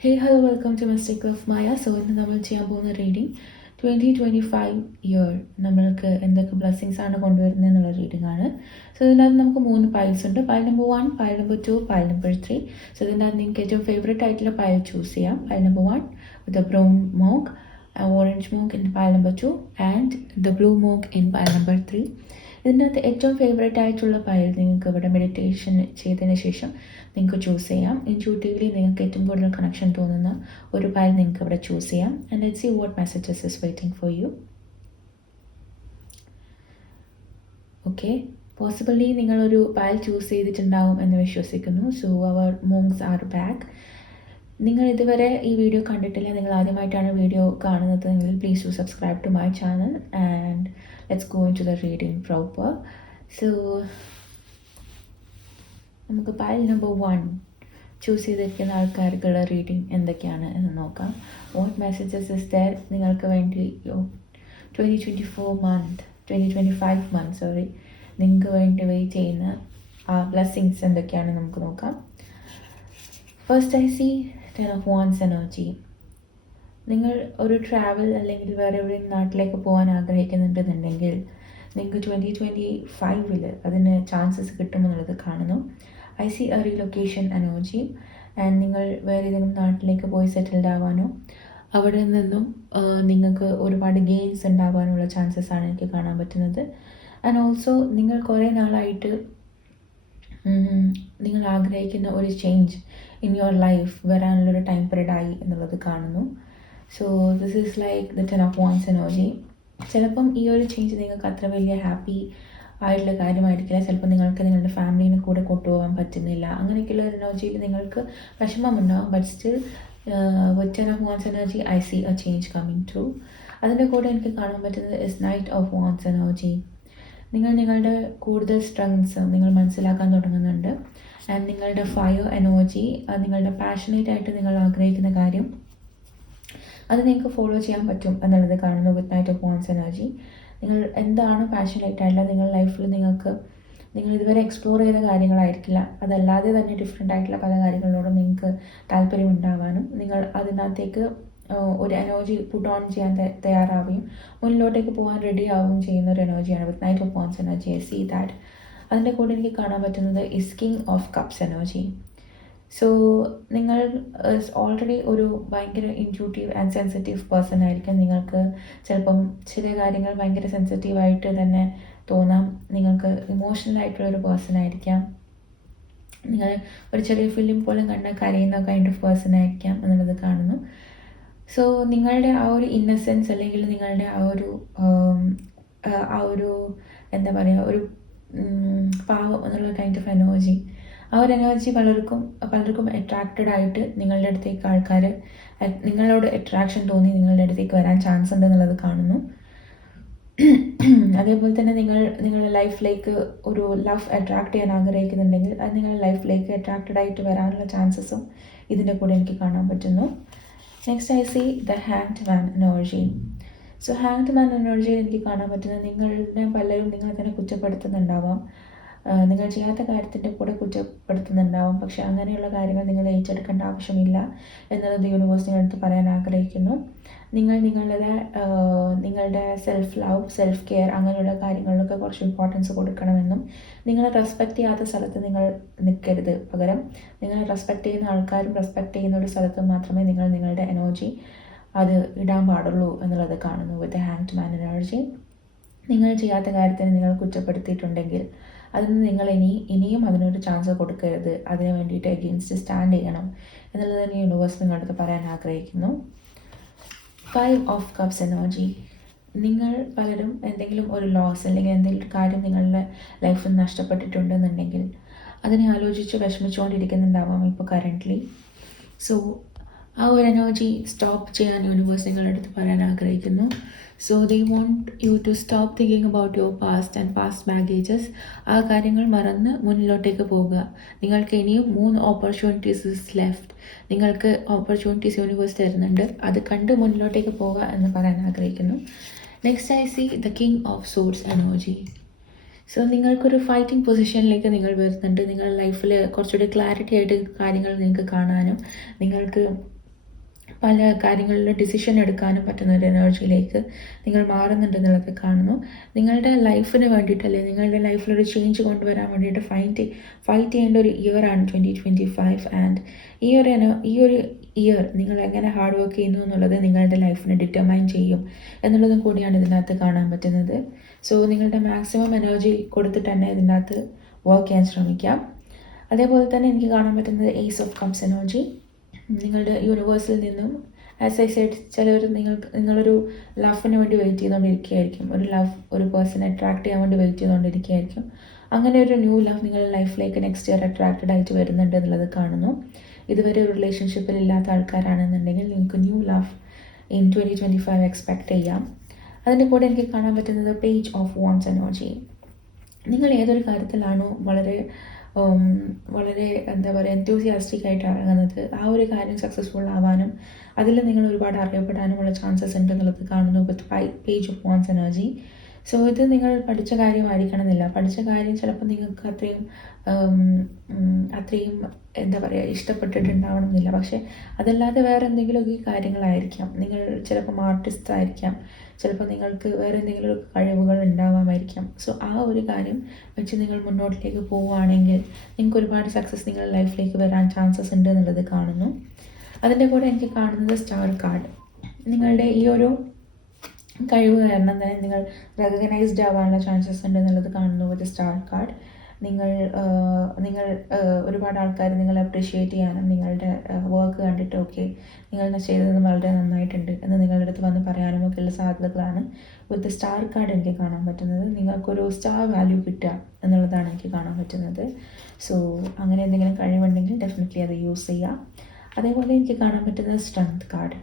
Hello, welcome to Mystic of Maya. So, ഇന്ന് നമ്മൾ ചെയ്യാൻ പോകുന്ന റീഡിങ് 2025 ഇയർ നമ്മൾക്ക് എന്തൊക്കെ ബ്ലെസ്സിങ്സ് ആണ് കൊണ്ടുവരുന്നത് എന്നുള്ള റീഡിംഗ് ആണ്. സോ ഇതിനകത്ത് നമുക്ക് 3 പൈൽസ് ഉണ്ട്. Pile number 1, pile number 2, pile number 3. So ഇതിനകത്ത് നിങ്ങൾക്ക് ഏറ്റവും ഫേവറേറ്റ് ആയിട്ടുള്ള പൈൽ ചൂസ് ചെയ്യാം. Pile number 1 with a brown mock, orange mock in pile number 2 and the blue mock in pile number 3. ഇതിനകത്ത് ഏറ്റവും ഫേവറേറ്റ് ആയിട്ടുള്ള പൈൽ നിങ്ങൾക്ക് ഇവിടെ മെഡിറ്റേഷൻ ചെയ്തതിന് ശേഷം നിങ്ങൾക്ക് ചൂസ് ചെയ്യാം. ഇൻറ്റ്യൂട്ടീവ്ലി നിങ്ങൾക്ക് ഏറ്റവും കൂടുതൽ കണക്ഷൻ തോന്നുന്ന ഒരു പൈൽ നിങ്ങൾക്ക് ഇവിടെ ചൂസ് ചെയ്യാം. And let's see what messages is waiting for you. Okay, possibly നിങ്ങളൊരു പൈൽ ചൂസ് ചെയ്തിട്ടുണ്ടാവും എന്ന് വിശ്വസിക്കുന്നു. So our monks are back. നിങ്ങൾ ഇതുവരെ ഈ വീഡിയോ കണ്ടിട്ടില്ല, നിങ്ങൾ ആദ്യമായിട്ടാണ് വീഡിയോ കാണുന്നതെങ്കിൽ please to subscribe to my channel and let's go into the reading proper. So നമുക്ക് പൈൽ നമ്പർ 1 ചൂസ് ചെയ്തിരിക്കുന്ന ആൾക്കാർക്കുള്ള റീഡിങ് എന്തൊക്കെയാണ് എന്ന് നോക്കാം. വാട്ട് മെസ്സേജസ് ഇസ് ദർ നിങ്ങൾക്ക് വേണ്ടി 2025 മന്ത് നിങ്ങൾക്ക് വേണ്ടി വെയിറ്റ് ചെയ്യുന്ന ആ ബ്ലെസ്സിങ്സ് എന്തൊക്കെയാണെന്ന് നമുക്ക് നോക്കാം. First I C 10 of Wands energy. നിങ്ങൾ ഒരു ട്രാവൽ അല്ലെങ്കിൽ വേറെ എവിടെയും നാട്ടിലേക്ക് പോകാൻ ആഗ്രഹിക്കുന്നുണ്ടെന്നുണ്ടെങ്കിൽ നിങ്ങൾക്ക് 2025 അതിന് ചാൻസസ് കിട്ടുമെന്നുള്ളത് കാണുന്നു. I see A relocation energy and നിങ്ങൾ വേറെ ഏതെങ്കിലും നാട്ടിലേക്ക് പോയി സെറ്റിൽഡ് ആവാനോ അവിടെ നിന്നും നിങ്ങൾക്ക് ഒരുപാട് ഗെയിൻസ് ഉണ്ടാവാനുള്ള ചാൻസസ് ആണ് എനിക്ക് കാണാൻ പറ്റുന്നത്. ആൻഡ് ഓൾസോ നിങ്ങൾ കുറേ നാളായിട്ട് നിങ്ങൾ ആഗ്രഹിക്കുന്ന ഒരു ചേഞ്ച് ഇൻ യുവർ ലൈഫ് വരാനുള്ളൊരു ടൈം പീരീഡ് ആയി എന്നുള്ളത് കാണുന്നു. So this is like the 10 of Wands energy. ചിലപ്പം ഈ ഒരു ചേഞ്ച് നിങ്ങൾക്ക് അത്ര വലിയ ഹാപ്പി ആയിട്ടുള്ള കാര്യമായിരിക്കില്ല. ചിലപ്പോൾ നിങ്ങൾക്ക് നിങ്ങളുടെ ഫാമിലീനെ കൂടെ കൊണ്ടുപോകാൻ പറ്റുന്നില്ല, അങ്ങനെയൊക്കെയുള്ള എനർജിയിൽ നിങ്ങൾക്ക് വിഷമമുണ്ടാകും. But still with 10 of Wands energy I see a change coming through. അതിൻ്റെ കൂടെ എനിക്ക് കാണാൻ പറ്റുന്നത് is Knight of Wands energy. നിങ്ങൾ നിങ്ങളുടെ കൂടുതൽ സ്ട്രെങ്ത്സ് നിങ്ങൾ മനസ്സിലാക്കാൻ തുടങ്ങുന്നുണ്ട്. ആൻഡ് നിങ്ങളുടെ ഫയർ എനർജി, നിങ്ങളുടെ പാഷനേറ്റ് ആയിട്ട് നിങ്ങൾ ആഗ്രഹിക്കുന്ന കാര്യം അത് നിങ്ങൾക്ക് ഫോളോ ചെയ്യാൻ പറ്റും എന്നുള്ളത് കാണുന്നു വിത്ത് Knight of Wands എനർജി. നിങ്ങൾ എന്താണ് പാഷനേറ്റ് ആയിട്ടുള്ള നിങ്ങളുടെ ലൈഫിൽ നിങ്ങൾ ഇതുവരെ എക്സ്പ്ലോർ ചെയ്ത കാര്യങ്ങളായിരിക്കില്ല, അതല്ലാതെ തന്നെ ഡിഫറെൻ്റ് ആയിട്ടുള്ള പല കാര്യങ്ങളോടും നിങ്ങൾക്ക് താല്പര്യം ഉണ്ടാകാനും നിങ്ങൾ അതിനകത്തേക്ക് ഒരു എനർജി പുട്ട് ഓൺ ചെയ്യാൻ തയ്യാറാവുകയും മുന്നിലോട്ടേക്ക് പോകാൻ റെഡി ആവുകയും ചെയ്യുന്ന ഒരു എനർജിയാണ് with Knight of Wands energy. I see that. അതിൻ്റെ കൂടെ എനിക്ക് കാണാൻ പറ്റുന്നത് is King of Cups energy. So നിങ്ങൾ ഓൾറെഡി ഒരു ഭയങ്കര ഇൻറ്റ്യൂട്ടീവ് ആൻഡ് സെൻസിറ്റീവ് പേഴ്സൺ ആയിരിക്കും. നിങ്ങൾക്ക് ചിലപ്പം ചില കാര്യങ്ങൾ ഭയങ്കര സെൻസിറ്റീവായിട്ട് തന്നെ തോന്നാം. നിങ്ങൾക്ക് ഇമോഷണൽ ആയിട്ടുള്ള ഒരു പേഴ്സൺ ആയിരിക്കാം. നിങ്ങൾ ഒരു ചെറിയ ഫിലിം പോലും കണ്ടാൽ കരയുന്ന കൈൻഡ് ഓഫ് പേഴ്സൺ ആയിരിക്കാം എന്നുള്ളത് കാണുന്നു. സോ നിങ്ങളുടെ ആ ഒരു ഇന്നസെൻസ് അല്ലെങ്കിൽ നിങ്ങളുടെ ആ ഒരു എന്താ പറയുക, ഒരു പാവം എന്നുള്ള കൈൻഡ് ഓഫ് എനർജി, ആ ഒരു എനർജി പലർക്കും അട്രാക്റ്റഡ് ആയിട്ട് നിങ്ങളുടെ അടുത്തേക്ക് ആൾക്കാർ നിങ്ങളോട് അട്രാക്ഷൻ തോന്നി നിങ്ങളുടെ അടുത്തേക്ക് വരാൻ ചാൻസ് ഉണ്ട് എന്നുള്ളത് കാണുന്നു. അതേപോലെ തന്നെ നിങ്ങളുടെ ലൈഫിലേക്ക് ഒരു ലവ് അട്രാക്ട് ചെയ്യാൻ ആഗ്രഹിക്കുന്നുണ്ടെങ്കിൽ അത് നിങ്ങളുടെ ലൈഫിലേക്ക് അട്രാക്റ്റഡ് ആയിട്ട് വരാനുള്ള ചാൻസസും ഇതിൻ്റെ കൂടെ എനിക്ക് കാണാൻ പറ്റുന്നു. Next I see the hanged man energy. So hanged man എനർജിയിൽ എനിക്ക് കാണാൻ പറ്റുന്നത് നിങ്ങളുടെ പലരും നിങ്ങളെ തന്നെ കുറ്റപ്പെടുത്തുന്നുണ്ടാവാം, നിങ്ങൾ ചെയ്യാത്ത കാര്യത്തിൻ്റെ കൂടെ കുറ്റപ്പെടുത്തുന്നുണ്ടാവും. പക്ഷെ അങ്ങനെയുള്ള കാര്യങ്ങൾ നിങ്ങൾ ഏറ്റെടുക്കേണ്ട ആവശ്യമില്ല എന്നുള്ളത് യൂണിവേഴ്സ് നിങ്ങളടുത്ത് പറയാൻ ആഗ്രഹിക്കുന്നു. നിങ്ങൾ നിങ്ങളുടെ സെൽഫ് ലവ്, സെൽഫ് കെയർ അങ്ങനെയുള്ള കാര്യങ്ങളിലൊക്കെ കുറച്ച് ഇമ്പോർട്ടൻസ് കൊടുക്കണമെന്നും നിങ്ങളെ റെസ്പെക്റ്റ് ചെയ്യാത്ത സ്ഥലത്ത് നിങ്ങൾ നിൽക്കരുത്, പകരം നിങ്ങളെ റെസ്പെക്റ്റ് ചെയ്യുന്ന ആൾക്കാരും റെസ്പെക്റ്റ് ചെയ്യുന്ന ഒരു സ്ഥലത്ത് മാത്രമേ നിങ്ങൾ നിങ്ങളുടെ എനർജി അത് ഇടാൻ പാടുള്ളൂ എന്നുള്ളത് കാണുന്നു വിത്ത് ഹാങ്ഡ് മാൻ എനർജി. നിങ്ങൾ ചെയ്യാത്ത കാര്യത്തിന് നിങ്ങൾ കുറ്റപ്പെടുത്തിയിട്ടുണ്ടെങ്കിൽ അതിന് നിങ്ങൾ ഇനിയും അതിനൊരു ചാൻസ് കൊടുക്കരുത്, അതിന് വേണ്ടിയിട്ട് എഗെയിൻസ്റ്റ് സ്റ്റാൻഡ് ചെയ്യണം എന്നുള്ളത് തന്നെ യൂണിവേഴ്സ് നിങ്ങളുടെ അടുത്ത് പറയാൻ ആഗ്രഹിക്കുന്നു. 5 of Cups എനർജി. നിങ്ങൾ പലരും എന്തെങ്കിലും ഒരു ലോസ് അല്ലെങ്കിൽ എന്തെങ്കിലും ഒരു കാര്യം നിങ്ങളുടെ ലൈഫിൽ നഷ്ടപ്പെട്ടിട്ടുണ്ടെന്നുണ്ടെങ്കിൽ അതിനെ ആലോചിച്ച് വിഷമിച്ചുകൊണ്ടിരിക്കുന്നുണ്ടാവാം ഇപ്പോൾ കറൻ്റ്ലി. സോ ആ ഒരു എനർജി സ്റ്റോപ്പ് ചെയ്യാൻ യൂണിവേഴ്സ് നിങ്ങളുടെ അടുത്ത് പറയാൻ ആഗ്രഹിക്കുന്നു. So they want you to stop thinking about your past and past baggages. ആ കാര്യങ്ങൾ മറന്ന് മുന്നിലോട്ടേക്ക് പോവുക. നിങ്ങൾക്ക് ഇനിയും 3 ഓപ്പർച്യൂണിറ്റീസ് ലെഫ്റ്റ്. നിങ്ങൾക്ക് ഓപ്പർച്യൂണിറ്റീസ് യൂണിവേഴ്സ് തരുന്നുണ്ട്, അത് കണ്ട് മുന്നിലോട്ടേക്ക് പോവുക എന്ന് പറയാൻ ആഗ്രഹിക്കുന്നു. Next I see the king of swords energy. So നിങ്ങൾക്കൊരു ഫൈറ്റിംഗ് പൊസിഷനിലേക്ക് നിങ്ങൾ വരുന്നുണ്ട്. നിങ്ങളുടെ ലൈഫിൽ കുറച്ചുകൂടി ക്ലാരിറ്റി ആയിട്ട് കാര്യങ്ങൾ നിങ്ങൾക്ക് കാണാനും നിങ്ങൾക്ക് പല കാര്യങ്ങളിൽ ഡിസിഷൻ എടുക്കാനും പറ്റുന്ന ഒരു എനർജിയിലേക്ക് നിങ്ങൾ മാറുന്നുണ്ടെന്നുള്ളത് കാണുന്നു. നിങ്ങളുടെ ലൈഫിന് വേണ്ടിയിട്ടല്ലേ, നിങ്ങളുടെ ലൈഫിലൊരു ചേഞ്ച് കൊണ്ടുവരാൻ വേണ്ടിയിട്ട് ഫൈറ്റ് ചെയ്യേണ്ട ഒരു ഇയറാണ് 2025. ആൻഡ് ഈ ഒരു ഇയർ നിങ്ങൾ എങ്ങനെ ഹാർഡ് വർക്ക് ചെയ്യുന്നു എന്നുള്ളത് നിങ്ങളുടെ ലൈഫിനെ ഡിറ്റർമൈൻ ചെയ്യും എന്നുള്ളതും കൂടിയാണ് ഇതിനകത്ത് കാണാൻ പറ്റുന്നത്. സോ നിങ്ങളുടെ മാക്സിമം എനർജി കൊടുത്തിട്ട് തന്നെ ഇതിനകത്ത് വർക്ക് ചെയ്യാൻ ശ്രമിക്കാം. അതേപോലെ തന്നെ എനിക്ക് കാണാൻ പറ്റുന്നത് ഏസ് ഓഫ് കപ്സ് എനർജി. നിങ്ങളുടെ യൂണിവേഴ്സിൽ നിന്നും ആസ് ഐ സെഡ്, ചിലർ നിങ്ങളൊരു ലവിന് വേണ്ടി വെയിറ്റ് ചെയ്തുകൊണ്ടിരിക്കുകയായിരിക്കും, ഒരു പേഴ്സണെ അട്രാക്ട് ചെയ്യാൻ വേണ്ടി വെയിറ്റ് ചെയ്തുകൊണ്ടിരിക്കുകയായിരിക്കും. അങ്ങനെ ഒരു ന്യൂ ലവ് നിങ്ങളുടെ ലൈഫിലേക്ക് നെക്സ്റ്റ് ഇയർ അട്രാക്റ്റഡ് ആയിട്ട് വരുന്നുണ്ട് എന്നുള്ളത് കാണുന്നു. ഇതുവരെ ഒരു റിലേഷൻഷിപ്പിൽ ഇല്ലാത്ത ആൾക്കാരാണെന്നുണ്ടെങ്കിൽ നിങ്ങൾക്ക് ന്യൂ ലവ് ഇൻ 2025 എക്സ്പെക്റ്റ് ചെയ്യാം. അതിൻ്റെ കൂടെ എനിക്ക് കാണാൻ പറ്റുന്നത് പേജ് ഓഫ് വാണ്ട്സ് എനർജി. നിങ്ങൾ ഏതൊരു കാര്യത്തിലാണോ വളരെ എന്താ പറയുക എൻതൂസിയാസ്റ്റിക് ആയിട്ട് ഇറങ്ങുന്നത്, ആ ഒരു കാര്യം സക്സസ്ഫുൾ ആവാനും അതിൽ നിങ്ങൾ ഒരുപാട് അറിയപ്പെടാനുമുള്ള ചാൻസസ് ഉണ്ട് എന്നുള്ളത് കാണുന്നു with page of wands energy. So ഇത് നിങ്ങൾ പഠിച്ച കാര്യമായിരിക്കണമെന്നില്ല. പഠിച്ച കാര്യം ചിലപ്പോൾ നിങ്ങൾക്ക് അത്രയും എന്താ പറയുക ഇഷ്ടപ്പെട്ടിട്ടുണ്ടാവണമെന്നില്ല. പക്ഷേ അതല്ലാതെ വേറെ എന്തെങ്കിലുമൊക്കെ കാര്യങ്ങളായിരിക്കാം. നിങ്ങൾ ചിലപ്പം ആർട്ടിസ്റ്റ് ആയിരിക്കാം, ചിലപ്പോൾ നിങ്ങൾക്ക് വേറെ എന്തെങ്കിലും ഒരു കഴിവുകൾ ഉണ്ടാവാമായിരിക്കാം. സോ ആ ഒരു കാര്യം വെച്ച് നിങ്ങൾ മുന്നോട്ടിലേക്ക് പോവുകയാണെങ്കിൽ നിങ്ങൾക്ക് ഒരുപാട് സക്സസ് നിങ്ങളുടെ ലൈഫിലേക്ക് വരാൻ ചാൻസസ് ഉണ്ട് എന്നുള്ളത് കാണുന്നു. അതിൻ്റെ കൂടെ എനിക്ക് കാണുന്നത് സ്റ്റാർ കാർഡ്. നിങ്ങളുടെ ഈ ഒരു കഴിവ് കാരണം തന്നെ നിങ്ങൾ റെക്കഗ്നൈസ്ഡ് ആവാനുള്ള ചാൻസസ് ഉണ്ട് എന്നുള്ളത് കാണുന്നു വിത്ത് സ്റ്റാർ കാർഡ്. നിങ്ങൾ ഒരുപാട് ആൾക്കാർ നിങ്ങളെ അപ്രീഷിയേറ്റ് ചെയ്യാനും നിങ്ങളുടെ വർക്ക് കണ്ടിട്ട് ഓക്കെ നിങ്ങൾ ചെയ്തത് വളരെ നന്നായിട്ടുണ്ട് എന്ന് നിങ്ങളുടെ അടുത്ത് വന്ന് പറയാനും ഒക്കെ ഉള്ള സാധ്യതകളാണ് വിത്ത് സ്റ്റാർ കാർഡ് എനിക്ക് കാണാൻ പറ്റുന്നത്. നിങ്ങൾക്കൊരു സ്റ്റാർ വാല്യൂ കിട്ടുക എന്നുള്ളതാണ് എനിക്ക് കാണാൻ പറ്റുന്നത്. സോ അങ്ങനെ എന്തെങ്കിലും കഴിവുണ്ടെങ്കിൽ ഡെഫിനറ്റ്ലി അത് യൂസ് ചെയ്യുക. അതേപോലെ എനിക്ക് കാണാൻ പറ്റുന്നത് സ്ട്രെങ്ത് കാർഡ്.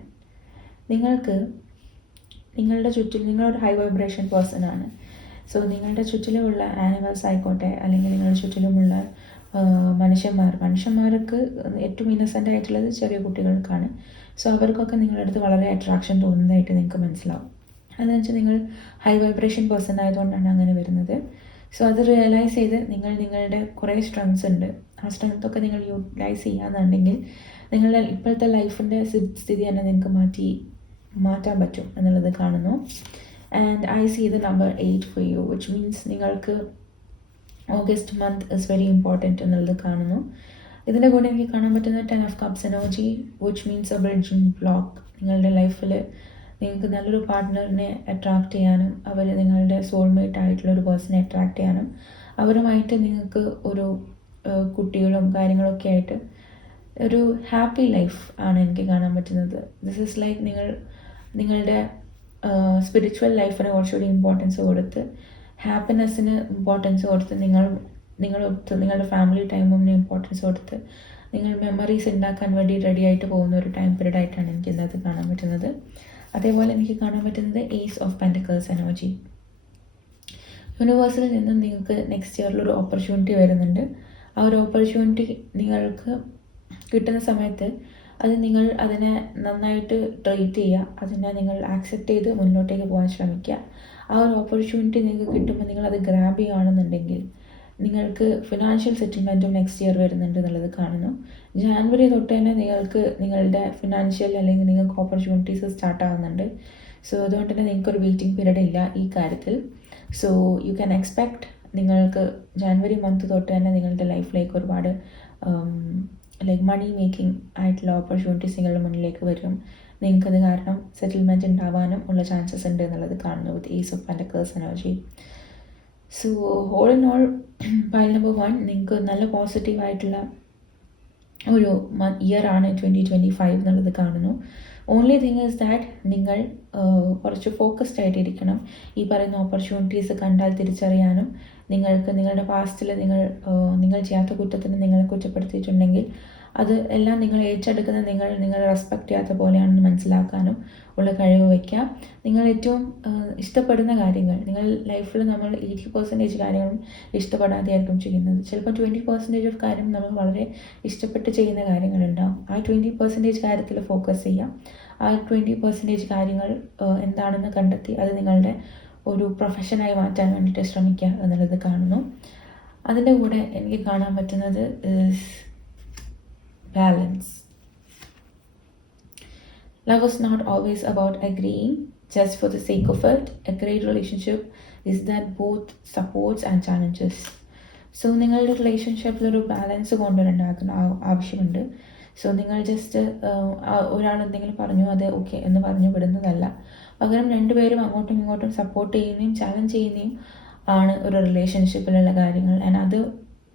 നിങ്ങളുടെ ചുറ്റും നിങ്ങളൊരു ഹൈ വൈബ്രേഷൻ പേഴ്സൺ ആണ്. നിങ്ങളുടെ ചുറ്റിലുമുള്ള ആനിമൽസ് ആയിക്കോട്ടെ, അല്ലെങ്കിൽ നിങ്ങളുടെ ചുറ്റിലുമുള്ള മനുഷ്യന്മാർക്ക് ഏറ്റവും ഇന്നസെൻ്റ് ആയിട്ടുള്ളത് ചെറിയ കുട്ടികൾക്കാണ്. അവർക്കൊക്കെ നിങ്ങളുടെ അടുത്ത് വളരെ അട്രാക്ഷൻ തോന്നുന്നതായിട്ട് നിങ്ങൾക്ക് മനസ്സിലാവും. അതെന്ന് വെച്ചാൽ നിങ്ങൾ ഹൈ വൈബ്രേഷൻ പേഴ്സൺ ആയതുകൊണ്ടാണ് അങ്ങനെ വരുന്നത്. അത് റിയലൈസ് ചെയ്ത് നിങ്ങളുടെ കുറേ സ്ട്രെങ്ത്സ് ഉണ്ട്, ആ സ്ട്രെങ്ത്തൊക്കെ നിങ്ങൾ യൂട്ടിലൈസ് ചെയ്യാന്നുണ്ടെങ്കിൽ നിങ്ങളുടെ ഇപ്പോഴത്തെ ലൈഫിൻ്റെ സ്ഥിതി തന്നെ നിങ്ങൾക്ക് മാറ്റാൻ പറ്റും എന്നുള്ളത് കാണുന്നു. And I see the number 8 for you, which means നിങ്ങൾക്ക് August month is very important എന്നുള്ളത് കാണുന്നു. ഇതിൻ്റെ കൂടെ എനിക്ക് കാണാൻ പറ്റുന്ന 10 of cups energy, which means a bridging block. നിങ്ങളുടെ ലൈഫിൽ നിങ്ങൾക്ക് നല്ലൊരു പാർട്ട്ണറിനെ അട്രാക്റ്റ് ചെയ്യാനും അവർ നിങ്ങളുടെ സോൾമേറ്റ് ആയിട്ടുള്ള ഒരു പേഴ്സണെ അട്രാക്റ്റ് ചെയ്യാനും അവരുമായിട്ട് നിങ്ങൾക്ക് ഒരു കുട്ടികളും കാര്യങ്ങളൊക്കെ ആയിട്ട് ഒരു ഹാപ്പി ലൈഫ് ആണ് എനിക്ക് കാണാൻ പറ്റുന്നത്. ദിസ് ഈസ് ലൈക്ക് നിങ്ങളുടെ സ്പിരിച്വൽ ലൈഫിന് കുറച്ചുകൂടി ഇമ്പോർട്ടൻസ് കൊടുത്ത് ഹാപ്പിനെസ്സിന് ഇമ്പോർട്ടൻസ് കൊടുത്ത് നിങ്ങളുടെ ഫാമിലി ടൈമിന് ഇമ്പോർട്ടൻസ് കൊടുത്ത് നിങ്ങൾ മെമ്മറീസ് ഉണ്ടാക്കാൻ വേണ്ടി റെഡി ആയിട്ട് പോകുന്ന ഒരു ടൈം പീരീഡ് ആയിട്ടാണ് എനിക്ക് ഇതിനകത്ത് കാണാൻ പറ്റുന്നത്. അതേപോലെ എനിക്ക് കാണാൻ പറ്റുന്നത് ഏസ് ഓഫ് പെൻറ്റക്കിൾസ് എനർജി. യൂണിവേഴ്സിൽ നിന്നും നിങ്ങൾക്ക് നെക്സ്റ്റ് ഇയറിലൊരു ഓപ്പർച്യൂണിറ്റി വരുന്നുണ്ട്. ആ ഒരു ഓപ്പർച്യൂണിറ്റി നിങ്ങൾക്ക് കിട്ടുന്ന സമയത്ത് നിങ്ങൾ അതിനെ നന്നായിട്ട് ട്രീറ്റ് ചെയ്യുക, അതിനെ നിങ്ങൾ ആക്സെപ്റ്റ് ചെയ്ത് മുന്നോട്ടേക്ക് പോകാൻ ശ്രമിക്കുക. ആ ഒരു ഓപ്പർച്യൂണിറ്റി നിങ്ങൾക്ക് കിട്ടുമ്പോൾ നിങ്ങളത് ഗ്രാബ് ചെയ്യുകയാണെന്നുണ്ടെങ്കിൽ നിങ്ങൾക്ക് ഫിനാൻഷ്യൽ സെറ്റിൽമെൻറ്റും നെക്സ്റ്റ് ഇയർ വരുന്നുണ്ട് എന്നുള്ളത് കാണുന്നു. ജാനുവരി തൊട്ട് തന്നെ നിങ്ങൾക്ക് നിങ്ങളുടെ ഫിനാൻഷ്യൽ അല്ലെങ്കിൽ നിങ്ങൾക്ക് ഓപ്പർച്യൂണിറ്റീസ് സ്റ്റാർട്ട് ആകുന്നുണ്ട്. അതുകൊണ്ട് തന്നെ നിങ്ങൾക്കൊരു വെയിറ്റിംഗ് പീരീഡ് ഇല്ല ഈ കാര്യത്തിൽ. യു ക്യാൻ എക്സ്പെക്റ്റ് നിങ്ങൾക്ക് ജാനുവരി മന്ത് തൊട്ട് തന്നെ നിങ്ങളുടെ ലൈഫിലേക്ക് ഒരുപാട് മണി മേക്കിംഗ് ആയിട്ടുള്ള ഓപ്പർച്യൂണിറ്റീസ് നിങ്ങളുടെ മുന്നിലേക്ക് വരും. നിങ്ങൾക്കത് കാരണം സെറ്റിൽമെൻറ്റ് ഉണ്ടാവാനും ഉള്ള ചാൻസസ് ഉണ്ട് എന്നുള്ളത് കാണുന്നു with ace of pentacles energy. All in all pile number 1 നിങ്ങൾക്ക് നല്ല പോസിറ്റീവായിട്ടുള്ള ഒരു ഇയർ ആണ് 2025 എന്നുള്ളത് കാണുന്നു. ഓൺലി തിങ് ഈസ് ദാറ്റ് നിങ്ങൾ കുറച്ച് ഫോക്കസ്ഡ് ആയിട്ടിരിക്കണം. ഈ പറയുന്ന ഓപ്പർച്യൂണിറ്റീസ് കണ്ടാൽ തിരിച്ചറിയാനും നിങ്ങൾക്ക് നിങ്ങളുടെ പാസ്റ്റിൽ നിങ്ങൾ ചെയ്യാത്ത കുറ്റത്തിന് നിങ്ങളെ കുറ്റപ്പെടുത്തിയിട്ടുണ്ടെങ്കിൽ അത് എല്ലാം നിങ്ങൾ ഏറ്റെടുക്കുന്ന നിങ്ങൾ റെസ്പെക്റ്റ് ചെയ്യാത്ത പോലെയാണെന്ന് മനസ്സിലാക്കാനും ഉള്ള കഴിവ് വയ്ക്കുക. നിങ്ങൾ ഏറ്റവും ഇഷ്ടപ്പെടുന്ന കാര്യങ്ങൾ, നിങ്ങൾ ലൈഫിൽ നമ്മൾ 80% കാര്യങ്ങളും ഇഷ്ടപ്പെടാതെയായിരിക്കും ചെയ്യുന്നത്. ചിലപ്പോൾ 20% ഓഫ് കാര്യം നമ്മൾ വളരെ ഇഷ്ടപ്പെട്ട് ചെയ്യുന്ന കാര്യങ്ങളുണ്ടാവും. ആ 20% കാര്യത്തിൽ ഫോക്കസ് ചെയ്യുക. ആ 20% കാര്യങ്ങൾ എന്താണെന്ന് കണ്ടെത്തി അത് നിങ്ങളുടെ ഒരു പ്രൊഫഷനായി മാറ്റാൻ വേണ്ടിയിട്ട് ശ്രമിക്കുക എന്നുള്ളത് കാണുന്നു. അതിൻ്റെ കൂടെ എനിക്ക് കാണാൻ പറ്റുന്നത് balance. Love is not always about agreeing just for the sake of it. A great relationship is that both supports and challenges. So നിങ്ങളുടെ റിലേഷൻഷിപ്പിൽ ഒരു ബാലൻസ് കൊണ്ടുവരേണ്ട ആവശ്യമുണ്ട്. സോ നിങ്ങൾ ജസ്റ്റ് ഒരാൾ എന്തെങ്കിലും പറഞ്ഞു അത് ഓക്കെ എന്ന് പറഞ്ഞു വിടുന്നതല്ല. പകരം രണ്ടുപേരും അങ്ങോട്ടും ഇങ്ങോട്ടും സപ്പോർട്ട് ചെയ്യുന്നതും ചാലഞ്ച് ചെയ്യുന്നതും ആണ് ഒരു റിലേഷൻഷിപ്പിലുള്ള കാര്യങ്ങൾ. ആൻഡ് അത്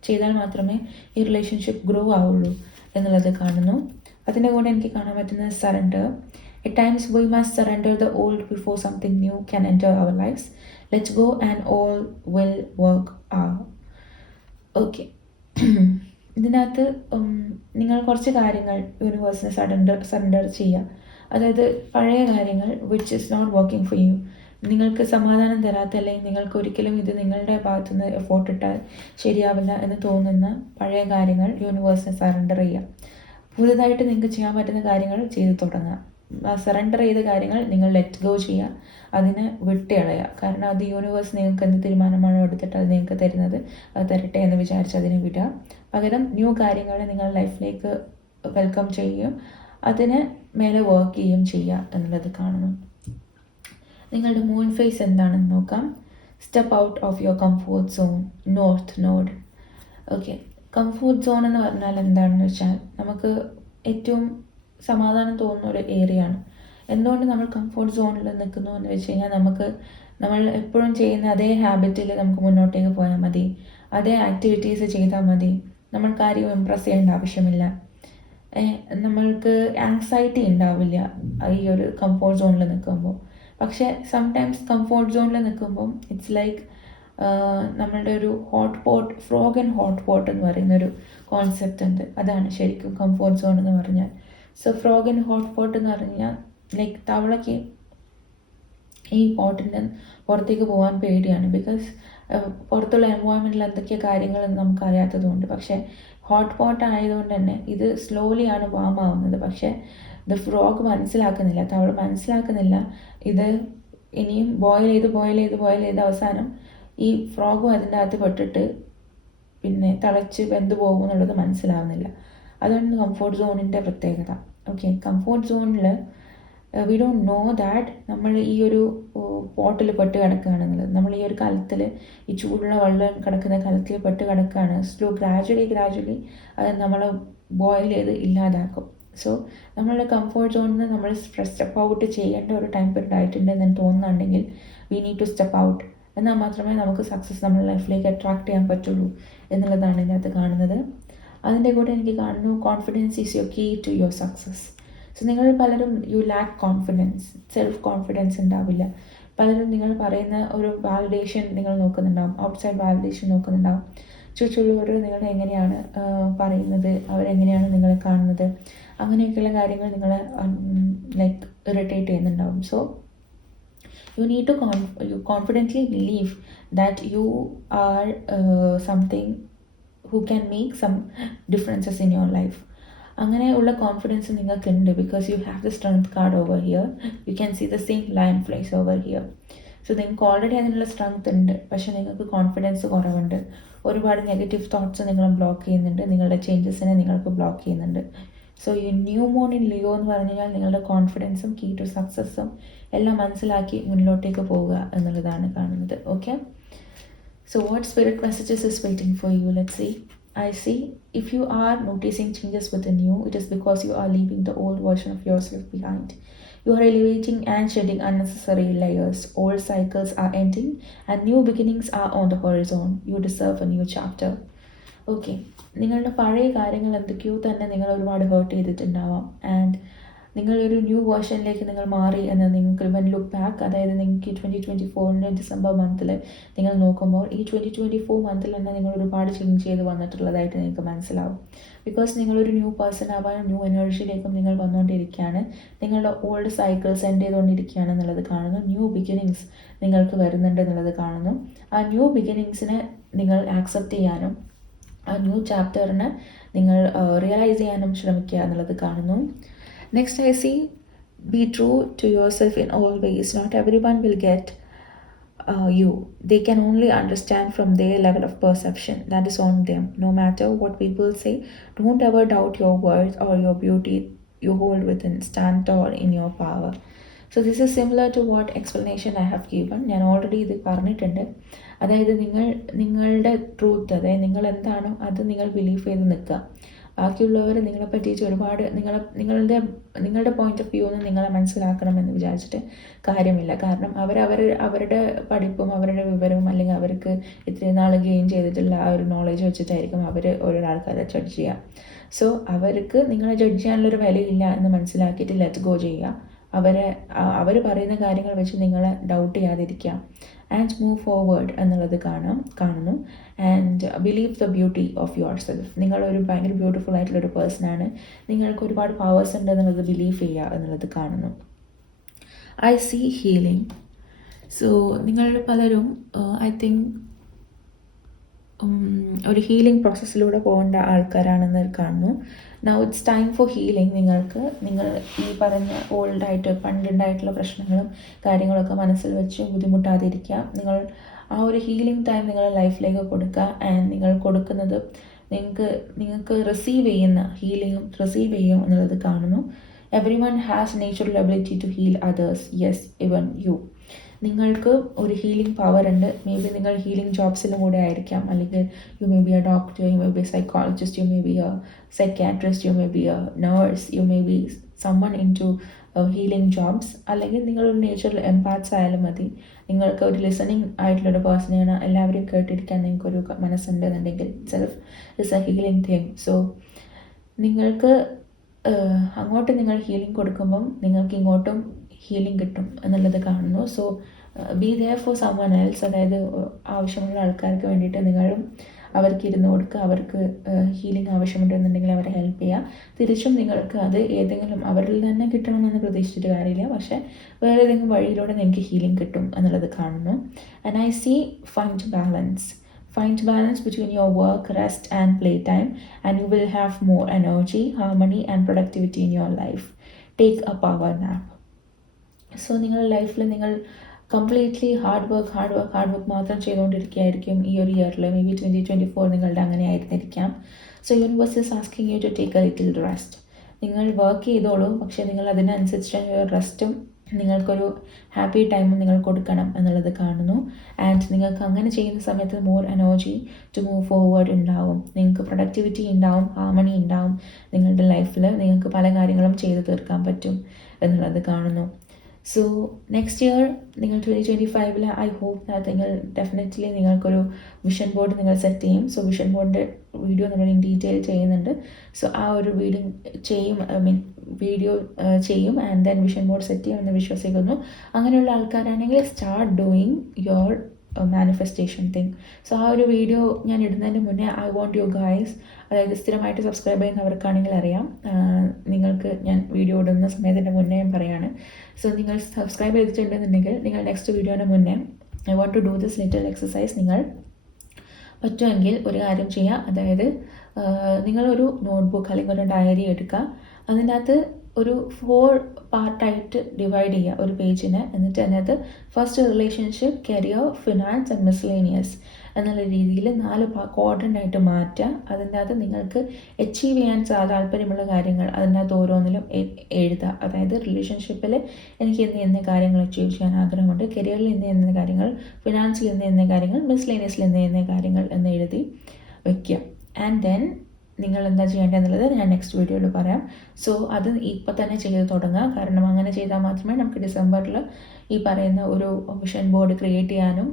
ചെയ്താൽ മാത്രമേ ഈ റിലേഷൻഷിപ്പ് ഗ്രോ ആവുള്ളൂ എന്നുള്ളത് കാണുന്നു. അതിൻ്റെ കൂടെ എനിക്ക് കാണാൻ പറ്റുന്നത് surrender. At times we must surrender the old before something new can enter our lives. Let's go and all will work out. Okay. ഇതിനകത്ത് നിങ്ങൾ കുറച്ച് കാര്യങ്ങൾ യൂണിവേഴ്സിനെ സറണ്ടർ ചെയ്യുക. അതായത് പഴയ കാര്യങ്ങൾ which is not working for you, നിങ്ങൾക്ക് സമാധാനം തരാത്ത, അല്ലെങ്കിൽ നിങ്ങൾക്ക് ഒരിക്കലും ഇത് നിങ്ങളുടെ ഭാഗത്തുനിന്ന് എഫോർട്ട് ഇട്ടാൽ ശരിയാവില്ല എന്ന് തോന്നുന്ന പഴയ കാര്യങ്ങൾ യൂണിവേഴ്സിനെ സറണ്ടർ ചെയ്യുക. പുതുതായിട്ട് നിങ്ങൾക്ക് ചെയ്യാൻ പറ്റുന്ന കാര്യങ്ങൾ ചെയ്തു തുടങ്ങുക. സറണ്ടർ ചെയ്ത കാര്യങ്ങൾ നിങ്ങൾ ലെറ്റ് ഗോ ചെയ്യുക, അതിനെ വിട്ടുകളയുക. കാരണം അത് യൂണിവേഴ്സ് നിങ്ങൾക്ക് എന്ത് തീരുമാനമാണോ എടുത്തിട്ട് അത് നിങ്ങൾക്ക് തരുന്നത് അത് തരട്ടെ എന്ന് വിചാരിച്ച് അതിനെ വിടുക. പകരം ന്യൂ കാര്യങ്ങൾ നിങ്ങൾ ലൈഫിലേക്ക് വെൽക്കം ചെയ്യുകയും അതിന് മേലെ വർക്ക് ചെയ്യുകയും ചെയ്യുക എന്നുള്ളത് കാണുന്നു. നിങ്ങളുടെ മൂൺ ഫേസ് എന്താണെന്ന് നോക്കാം. Step out of your comfort zone, north node. Okay, comfort zone എന്ന് പറഞ്ഞാൽ എന്താണെന്ന് വെച്ചാൽ നമുക്ക് ഏറ്റവും സമാധാനം തോന്നുന്ന ഒരു ഏരിയ ആണ്. എന്തുകൊണ്ട് നമ്മൾ കംഫോർട്ട് സോണിൽ നിൽക്കുന്നു എന്ന് വെച്ച് കഴിഞ്ഞാൽ നമ്മൾ എപ്പോഴും ചെയ്യുന്ന അതേ ഹാബിറ്റിൽ നമുക്ക് മുന്നോട്ടേക്ക് പോയാൽ മതി, അതേ ആക്ടിവിറ്റീസ് ചെയ്താൽ മതി, നമ്മൾക്ക് ആരെയും ഇമ്പ്രസ് ചെയ്യേണ്ട ആവശ്യമില്ല, നമ്മൾക്ക് ആങ്സൈറ്റി ഉണ്ടാവില്ല ഈ ഒരു കംഫോർട്ട് സോണിൽ നിൽക്കുമ്പോൾ. പക്ഷേ സംടൈംസ് കംഫോർട്ട് സോണിൽ നിൽക്കുമ്പം ഇറ്റ്സ് ലൈക്ക് നമ്മളുടെ ഒരു ഫ്രോഗ് ആൻഡ് ഹോട്ട് പോട്ട് എന്ന് പറയുന്നൊരു കോൺസെപ്റ്റ് ഉണ്ട്. അതാണ് ശരിക്കും കംഫോർട്ട് സോൺ എന്ന് പറഞ്ഞാൽ. So frog and hot pot എന്ന് പറഞ്ഞാൽ ലൈക്ക് തവളയ്ക്ക് ഈ പോട്ടിൻ്റെ പുറത്തേക്ക് പോകാൻ പേടിയാണ്. ബിക്കോസ് പുറത്തുള്ള എൻവയോൺമെൻറ്റിൽ എന്തൊക്കെയാണ് കാര്യങ്ങളെന്ന് നമുക്ക് അറിയാത്തതുകൊണ്ട്. പക്ഷേ ഹോട്ട് പോട്ട് ആയതുകൊണ്ട് തന്നെ ഇത് സ്ലോലിയാണ് വാം ആവുന്നത്. പക്ഷേ ഇത് ഫ്രോഗ് മനസ്സിലാക്കുന്നില്ല, തവള മനസ്സിലാക്കുന്നില്ല. ഇത് ഇനിയും ബോയിൽ ചെയ്ത് അവസാനം ഈ ഫ്രോഗും അതിൻ്റെ അകത്ത് പെട്ടിട്ട് പിന്നെ തിളച്ച് വെന്ത് പോകും എന്നുള്ളത് മനസ്സിലാവുന്നില്ല. അതാണ് കംഫോർട്ട് സോണിൻ്റെ പ്രത്യേകത. ഓക്കെ, കംഫോർട്ട് സോണിൽ വി ഡോണ്ട് നോ ദാറ്റ് നമ്മൾ ഈ ഒരു പോട്ടിൽ പെട്ട് കിടക്കുകയാണെന്നുള്ളത്. നമ്മൾ ഈ ഒരു കലത്തിൽ, ഈ ചൂടുള്ള വെള്ളം കിടക്കുന്ന കലത്തിൽ പെട്ട് കിടക്കുകയാണ്. ഗ്രാജുവലി അത് നമ്മളെ ബോയിൽ ചെയ്ത് ഇല്ലാതാക്കും. സോ നമ്മളുടെ കംഫോർട്ട് സോണിൽ നിന്ന് നമ്മൾ സ്റ്റെപ്പ് ഔട്ട് ചെയ്യേണ്ട ഒരു ടൈം പീരീഡ് ആയിട്ടുണ്ടെന്ന് തോന്നുന്നുണ്ടെങ്കിൽ we need to step out. എന്നാൽ മാത്രമേ നമുക്ക് സക്സസ് നമ്മുടെ ലൈഫിലേക്ക് അട്രാക്ട് ചെയ്യാൻ പറ്റുള്ളൂ എന്നുള്ളതാണ് ഇതിനകത്ത് കാണുന്നത്. അതിൻ്റെ കൂടെ എനിക്ക് കാണുന്നു confidence is your key to your success. So നിങ്ങൾ പലരും you lack confidence, self confidence ഉണ്ടാവില്ല. പലരും നിങ്ങൾ പറയുന്ന ഒരു വാലിഡേഷൻ നിങ്ങൾ നോക്കുന്നുണ്ടാവും, ഔട്ട്സൈഡ് വാലിഡേഷൻ നോക്കുന്നുണ്ടാവും. ചുറ്റുള്ളവർ നിങ്ങളെ എങ്ങനെയാണ് പറയുന്നത്, അവരെങ്ങനെയാണ് നിങ്ങളെ കാണുന്നത്, അങ്ങനെയൊക്കെയുള്ള കാര്യങ്ങൾ നിങ്ങളെ ലൈക്ക് ഇറിറ്റേറ്റ് ചെയ്യുന്നുണ്ടാവും. So you need to you confidently believe that you are something who can make some differences in your life. അങ്ങനെയുള്ള കോൺഫിഡൻസ് നിങ്ങൾക്കുണ്ട്. Because you have the strength card over here. You can see the same lion flies over here. So നിങ്ങൾക്ക് already അതിനുള്ള strength ഉണ്ട്. പക്ഷേ നിങ്ങൾക്ക് confidence കുറവുണ്ട്. ഒരുപാട് negative thoughts നിങ്ങളെ ബ്ലോക്ക് ചെയ്യുന്നുണ്ട്, നിങ്ങളുടെ ചേഞ്ചസിനെ നിങ്ങൾക്ക് ബ്ലോക്ക് ചെയ്യുന്നുണ്ട്. സോ ഈ ന്യൂ മൂൺ ഇൻ ലിയോ എന്ന് പറഞ്ഞു കഴിഞ്ഞാൽ നിങ്ങളുടെ കോൺഫിഡൻസും കീ ടു സക്സസ്സും എല്ലാം മനസ്സിലാക്കി മുന്നിലോട്ടേക്ക് പോവുക എന്നുള്ളതാണ് കാണുന്നത്. Okay, so what spirit messages is waiting for you? Let's see. I see if you are noticing changes within you, it is because you are leaving the old version of yourself behind. You are elevating and shedding unnecessary layers. Old cycles are ending and new beginnings are on the horizon. You deserve a new chapter. Okay, നിങ്ങളുടെ പഴയ കാര്യങ്ങൾ എന്തൊക്കെയോ തന്നെ നിങ്ങൾ ഒരുപാട് heart ചെയ്തിട്ടുണ്ടാവാം. And നിങ്ങളൊരു new വേർഷനിലേക്ക് നിങ്ങൾ മാറി എന്ന് നിങ്ങൾക്ക് വെൻ ലുക്ക് ബാക്ക്, അതായത് നിങ്ങൾക്ക് 2024 ഡിസംബർ മന്തിൽ നിങ്ങൾ നോക്കുമ്പോൾ ഈ 2024 മന്തിൽ തന്നെ നിങ്ങൾ ഒരുപാട് ചേഞ്ച് ചെയ്ത് വന്നിട്ടുള്ളതായിട്ട് നിങ്ങൾക്ക് മനസ്സിലാവും. ബിക്കോസ് നിങ്ങളൊരു ന്യൂ പേഴ്സൺ ആവാനും ന്യൂ എനർജിയിലേക്കും നിങ്ങൾ വന്നുകൊണ്ടിരിക്കുകയാണ്. നിങ്ങളുടെ ഓൾഡ് സൈക്കിൾസ് എൻഡ് ചെയ്തുകൊണ്ടിരിക്കുകയാണ് എന്നുള്ളത് കാണുന്നു. ന്യൂ ബിഗിനിങ്സ് നിങ്ങൾക്ക് വരുന്നുണ്ട് എന്നുള്ളത് കാണുന്നു. ആ ന്യൂ ബിഗിനിങ്സിനെ നിങ്ങൾ ആക്സെപ്റ്റ് ചെയ്യാനും ആ ന്യൂ ചാപ്റ്ററിനെ നിങ്ങൾ റിയലൈസ് ചെയ്യാനും ശ്രമിക്കുക എന്നുള്ളത് കാണുന്നു. Next I see, be true to yourself in all ways. Not everyone will get you. They can only understand from their level of perception. That is on them. No matter what people say, don't ever doubt your worth or your beauty you hold within. Stand tall in your power. So this is similar to what explanation I have given. ഞാൻ already ഇത് പറഞ്ഞിട്ടുണ്ട്. അതായത് നിങ്ങളുടെ truth, അതായത് നിങ്ങൾ എന്താണോ അത് നിങ്ങൾ ബിലീവ് ചെയ്ത് നിൽക്കുക. ബാക്കിയുള്ളവർ നിങ്ങളെ പറ്റിയിട്ട് ഒരുപാട് നിങ്ങളുടെ പോയിന്റ് ഓഫ് വ്യൂന്ന് നിങ്ങളെ മനസ്സിലാക്കണമെന്ന് വിചാരിച്ചിട്ട് കാര്യമില്ല. കാരണം അവരുടെ പഠിപ്പും അവരുടെ വിവരവും അല്ലെങ്കിൽ അവർക്ക് ഇത്രയും നാൾ ഗെയിൻ ചെയ്തിട്ടുള്ള ആ ഒരു നോളജ് വെച്ചിട്ടായിരിക്കും അവർ ഓരോ ആൾക്കാരെ ജഡ്ജ് ചെയ്യുക. സോ അവർക്ക് നിങ്ങളെ ജഡ്ജ് ചെയ്യാനുള്ളൊരു വിലയില്ല എന്ന് മനസ്സിലാക്കിയിട്ട് ലെറ്റ് ഗോ ചെയ്യുക. അവർ പറയുന്ന കാര്യങ്ങൾ വെച്ച് നിങ്ങളെ ഡൗട്ട് ചെയ്യാതിരിക്കുക. ആൻഡ് മൂവ് ഫോർവേഡ് എന്നുള്ളത് കാണുന്നു. And believe the beauty of your self. നിങ്ങളൊരു ഭയങ്കര ബ്യൂട്ടിഫുൾ ആയിട്ടുള്ളൊരു പേഴ്സണാണ്, നിങ്ങൾക്ക് ഒരുപാട് പവേഴ്സ് ഉണ്ട് എന്നുള്ളത് ബിലീവ് ചെയ്യുക എന്നുള്ളത് കാണുന്നു. I see healing. സോ നിങ്ങൾ പലരും ഐ തിങ്ക് ഒരു ഹീലിംഗ് പ്രോസസ്സിലൂടെ പോകേണ്ട ആൾക്കാരാണെന്ന് കാണുന്നു. Now it's time for healing. നിങ്ങൾ ഈ പറഞ്ഞ പണ്ടുണ്ടായിട്ടുള്ള പ്രശ്നങ്ങളും കാര്യങ്ങളൊക്കെ മനസ്സിൽ വെച്ച് ബുദ്ധിമുട്ടാതിരിക്കുക. നിങ്ങൾ ആ ഒരു ഹീലിംഗ് ടൈം നിങ്ങളുടെ ലൈഫിലേക്ക് കൊടുക്കുക. ആൻഡ് നിങ്ങൾ കൊടുക്കുന്നത് നിങ്ങൾക്ക് റിസീവ് ചെയ്യുന്ന ഹീലിംഗും റിസീവ് ചെയ്യും എന്നുള്ളത് കാണുന്നു. Every has natural ability to heal others. Yes, even you. നിങ്ങൾക്ക് ഒരു ഹീലിംഗ് പവർ ഉണ്ട്. മേ ബി നിങ്ങൾ ഹീലിംഗ് ജോബ്സിലും കൂടെ ആയിരിക്കാം, അല്ലെങ്കിൽ you may be a doctor, you may be a psychologist, you may be a psychiatrist, you may be a nurse, you may be someone into healing jobs. അല്ലെങ്കിൽ നിങ്ങളൊരു natural എംപാത്സ് ആയാലും മതി. നിങ്ങൾക്ക് ഒരു ലിസണിങ് ആയിട്ടുള്ളൊരു പേഴ്സണെയാണ്, എല്ലാവരെയും കേട്ടിരിക്കാൻ നിങ്ങൾക്കൊരു മനസ്സുണ്ടെന്നുണ്ടെങ്കിൽ self is a healing thing. So നിങ്ങൾക്ക് അങ്ങോട്ട് നിങ്ങൾ ഹീലിംഗ് കൊടുക്കുമ്പം നിങ്ങൾക്ക് ഇങ്ങോട്ടും ഹീലിംഗ് കിട്ടും എന്നുള്ളത് കാണുന്നു. So be there for someone else. അതായത് ആവശ്യമുള്ള ആൾക്കാർക്ക് വേണ്ടിയിട്ട് നിങ്ങളും അവർക്ക് ഇരുന്ന് കൊടുക്കുക. അവർക്ക് ഹീലിംഗ് ആവശ്യമുണ്ടെന്നുണ്ടെങ്കിൽ അവരെ ഹെൽപ്പ് ചെയ്യുക. തിരിച്ചും നിങ്ങൾക്ക് അത് ഏതെങ്കിലും അവരിൽ തന്നെ കിട്ടണമെന്ന് പ്രതീക്ഷിച്ചിട്ട് കാര്യമില്ല, പക്ഷേ വേറെ ഏതെങ്കിലും വഴിയിലൂടെ നിങ്ങൾക്ക് ഹീലിംഗ് കിട്ടും എന്നുള്ളത് കാണുന്നു. And I see find balance between your work, rest and playtime, and you will have more energy, harmony and productivity in your life. Take a power nap. So നിങ്ങളുടെ ലൈഫിൽ നിങ്ങൾ കംപ്ലീറ്റ്ലി ഹാർഡ് വർക്ക് മാത്രം ചെയ്തുകൊണ്ടിരിക്കുകയായിരിക്കും ഈ ഒരു ഇയറിൽ. May be 2024 നിങ്ങളുടെ അങ്ങനെ ആയിരുന്നിരിക്കാം. So universe is asking you to take a little rest. നിങ്ങൾ വർക്ക് ചെയ്തോളൂ, പക്ഷേ നിങ്ങൾ അതിനനുസരിച്ച് റെസ്റ്റും നിങ്ങൾക്കൊരു ഹാപ്പി ടൈമും നിങ്ങൾ കൊടുക്കണം എന്നുള്ളത് കാണുന്നു. ആൻഡ് നിങ്ങൾക്ക് അങ്ങനെ ചെയ്യുന്ന സമയത്ത് more energy to move forward ഉണ്ടാവും. നിങ്ങൾക്ക് പ്രൊഡക്ടിവിറ്റി ഉണ്ടാവും, ഹാർമണി ഉണ്ടാവും. നിങ്ങളുടെ ലൈഫിൽ നിങ്ങൾക്ക് പല കാര്യങ്ങളും ചെയ്തു തീർക്കാൻ പറ്റും എന്നുള്ളത് കാണുന്നു. സോ നെക്സ്റ്റ് ഇയർ നിങ്ങൾ 2025 ഐ ഹോപ്പ് ദാറ്റ് നിങ്ങൾ ഡെഫിനറ്റ്ലി നിങ്ങൾക്കൊരു വിഷൻ ബോർഡ് നിങ്ങൾ സെറ്റ് ചെയ്യും. സോ വിഷൻ ബോർഡിൻ്റെ വീഡിയോ നമ്മൾ ഇൻ ഡീറ്റെയിൽ ചെയ്യുന്നുണ്ട്. സോ ആ ഒരു വീഡിയോ ചെയ്യും and then vision board set ചെയ്യുമെന്ന് വിശ്വസിക്കുന്നു. അങ്ങനെയുള്ള ആൾക്കാരാണെങ്കിൽ start doing your manifestation thing. So ആ ഒരു വീഡിയോ ഞാൻ ഇടുന്നതിന് മുന്നേ ഐ വോണ്ട് യു ഗൈസ്, അതായത് സ്ഥിരമായിട്ട് സബ്സ്ക്രൈബ് ചെയ്യുന്നവർക്കാണെങ്കിൽ അറിയാം, നിങ്ങൾക്ക് ഞാൻ വീഡിയോ ഇടുന്ന സമയത്തിൻ്റെ മുന്നേ പറയാണ്. സോ നിങ്ങൾ സബ്സ്ക്രൈബ് ചെയ്തിട്ടുണ്ടെന്നുണ്ടെങ്കിൽ നിങ്ങൾ നെക്സ്റ്റ് വീഡിയോന് മുന്നേ I want to do this little exercise. നിങ്ങൾ പറ്റുമെങ്കിൽ ഒരു കാര്യം ചെയ്യുക, അതായത് നിങ്ങളൊരു നോട്ട്ബുക്ക് അല്ലെങ്കിൽ ഒരു ഡയറി എടുക്കുക. അതിൻ്റെ അകത്ത് ഒരു 4 പാർട്ടായിട്ട് ഡിവൈഡ് ചെയ്യുക ഒരു പേജിനെ. എന്നിട്ട് അതിനകത്ത് first relationship, career, finance and miscellaneous എന്നുള്ള രീതിയിൽ 4 ക്വാഡ്രൻ്റായിട്ട് മാറ്റുക. അതിൻ്റെ അകത്ത് നിങ്ങൾക്ക് അച്ചീവ് ചെയ്യാൻ താല്പര്യമുള്ള കാര്യങ്ങൾ അതിൻ്റെ അകത്ത് ഓരോന്നിലും എഴുതുക. അതായത് റിലേഷൻഷിപ്പിൽ എനിക്ക് ഇന്ന കാര്യങ്ങൾ അച്ചീവ് ചെയ്യാൻ ആഗ്രഹമുണ്ട്, കരിയറിൽ ഇന്ന കാര്യങ്ങൾ, ഫിനാൻസിൽ ഇന്ന കാര്യങ്ങൾ, മിസ്ലേനിയസിൽ ഇന്ന കാര്യങ്ങൾ എന്ന് എഴുതി വയ്ക്കുക. ആൻഡ് ദെൻ നിങ്ങൾ എന്താ ചെയ്യേണ്ടതെന്നുള്ളത് ഞാൻ നെക്സ്റ്റ് വീഡിയോയിൽ പറയാം. സോ അത് ഇപ്പം തന്നെ ചെയ്ത് തുടങ്ങുക. കാരണം അങ്ങനെ ചെയ്താൽ മാത്രമേ നമുക്ക് ഡിസംബറിൽ ഈ പറയുന്ന ഒരു വിഷൻ ബോർഡ് ക്രിയേറ്റ് ചെയ്യാനും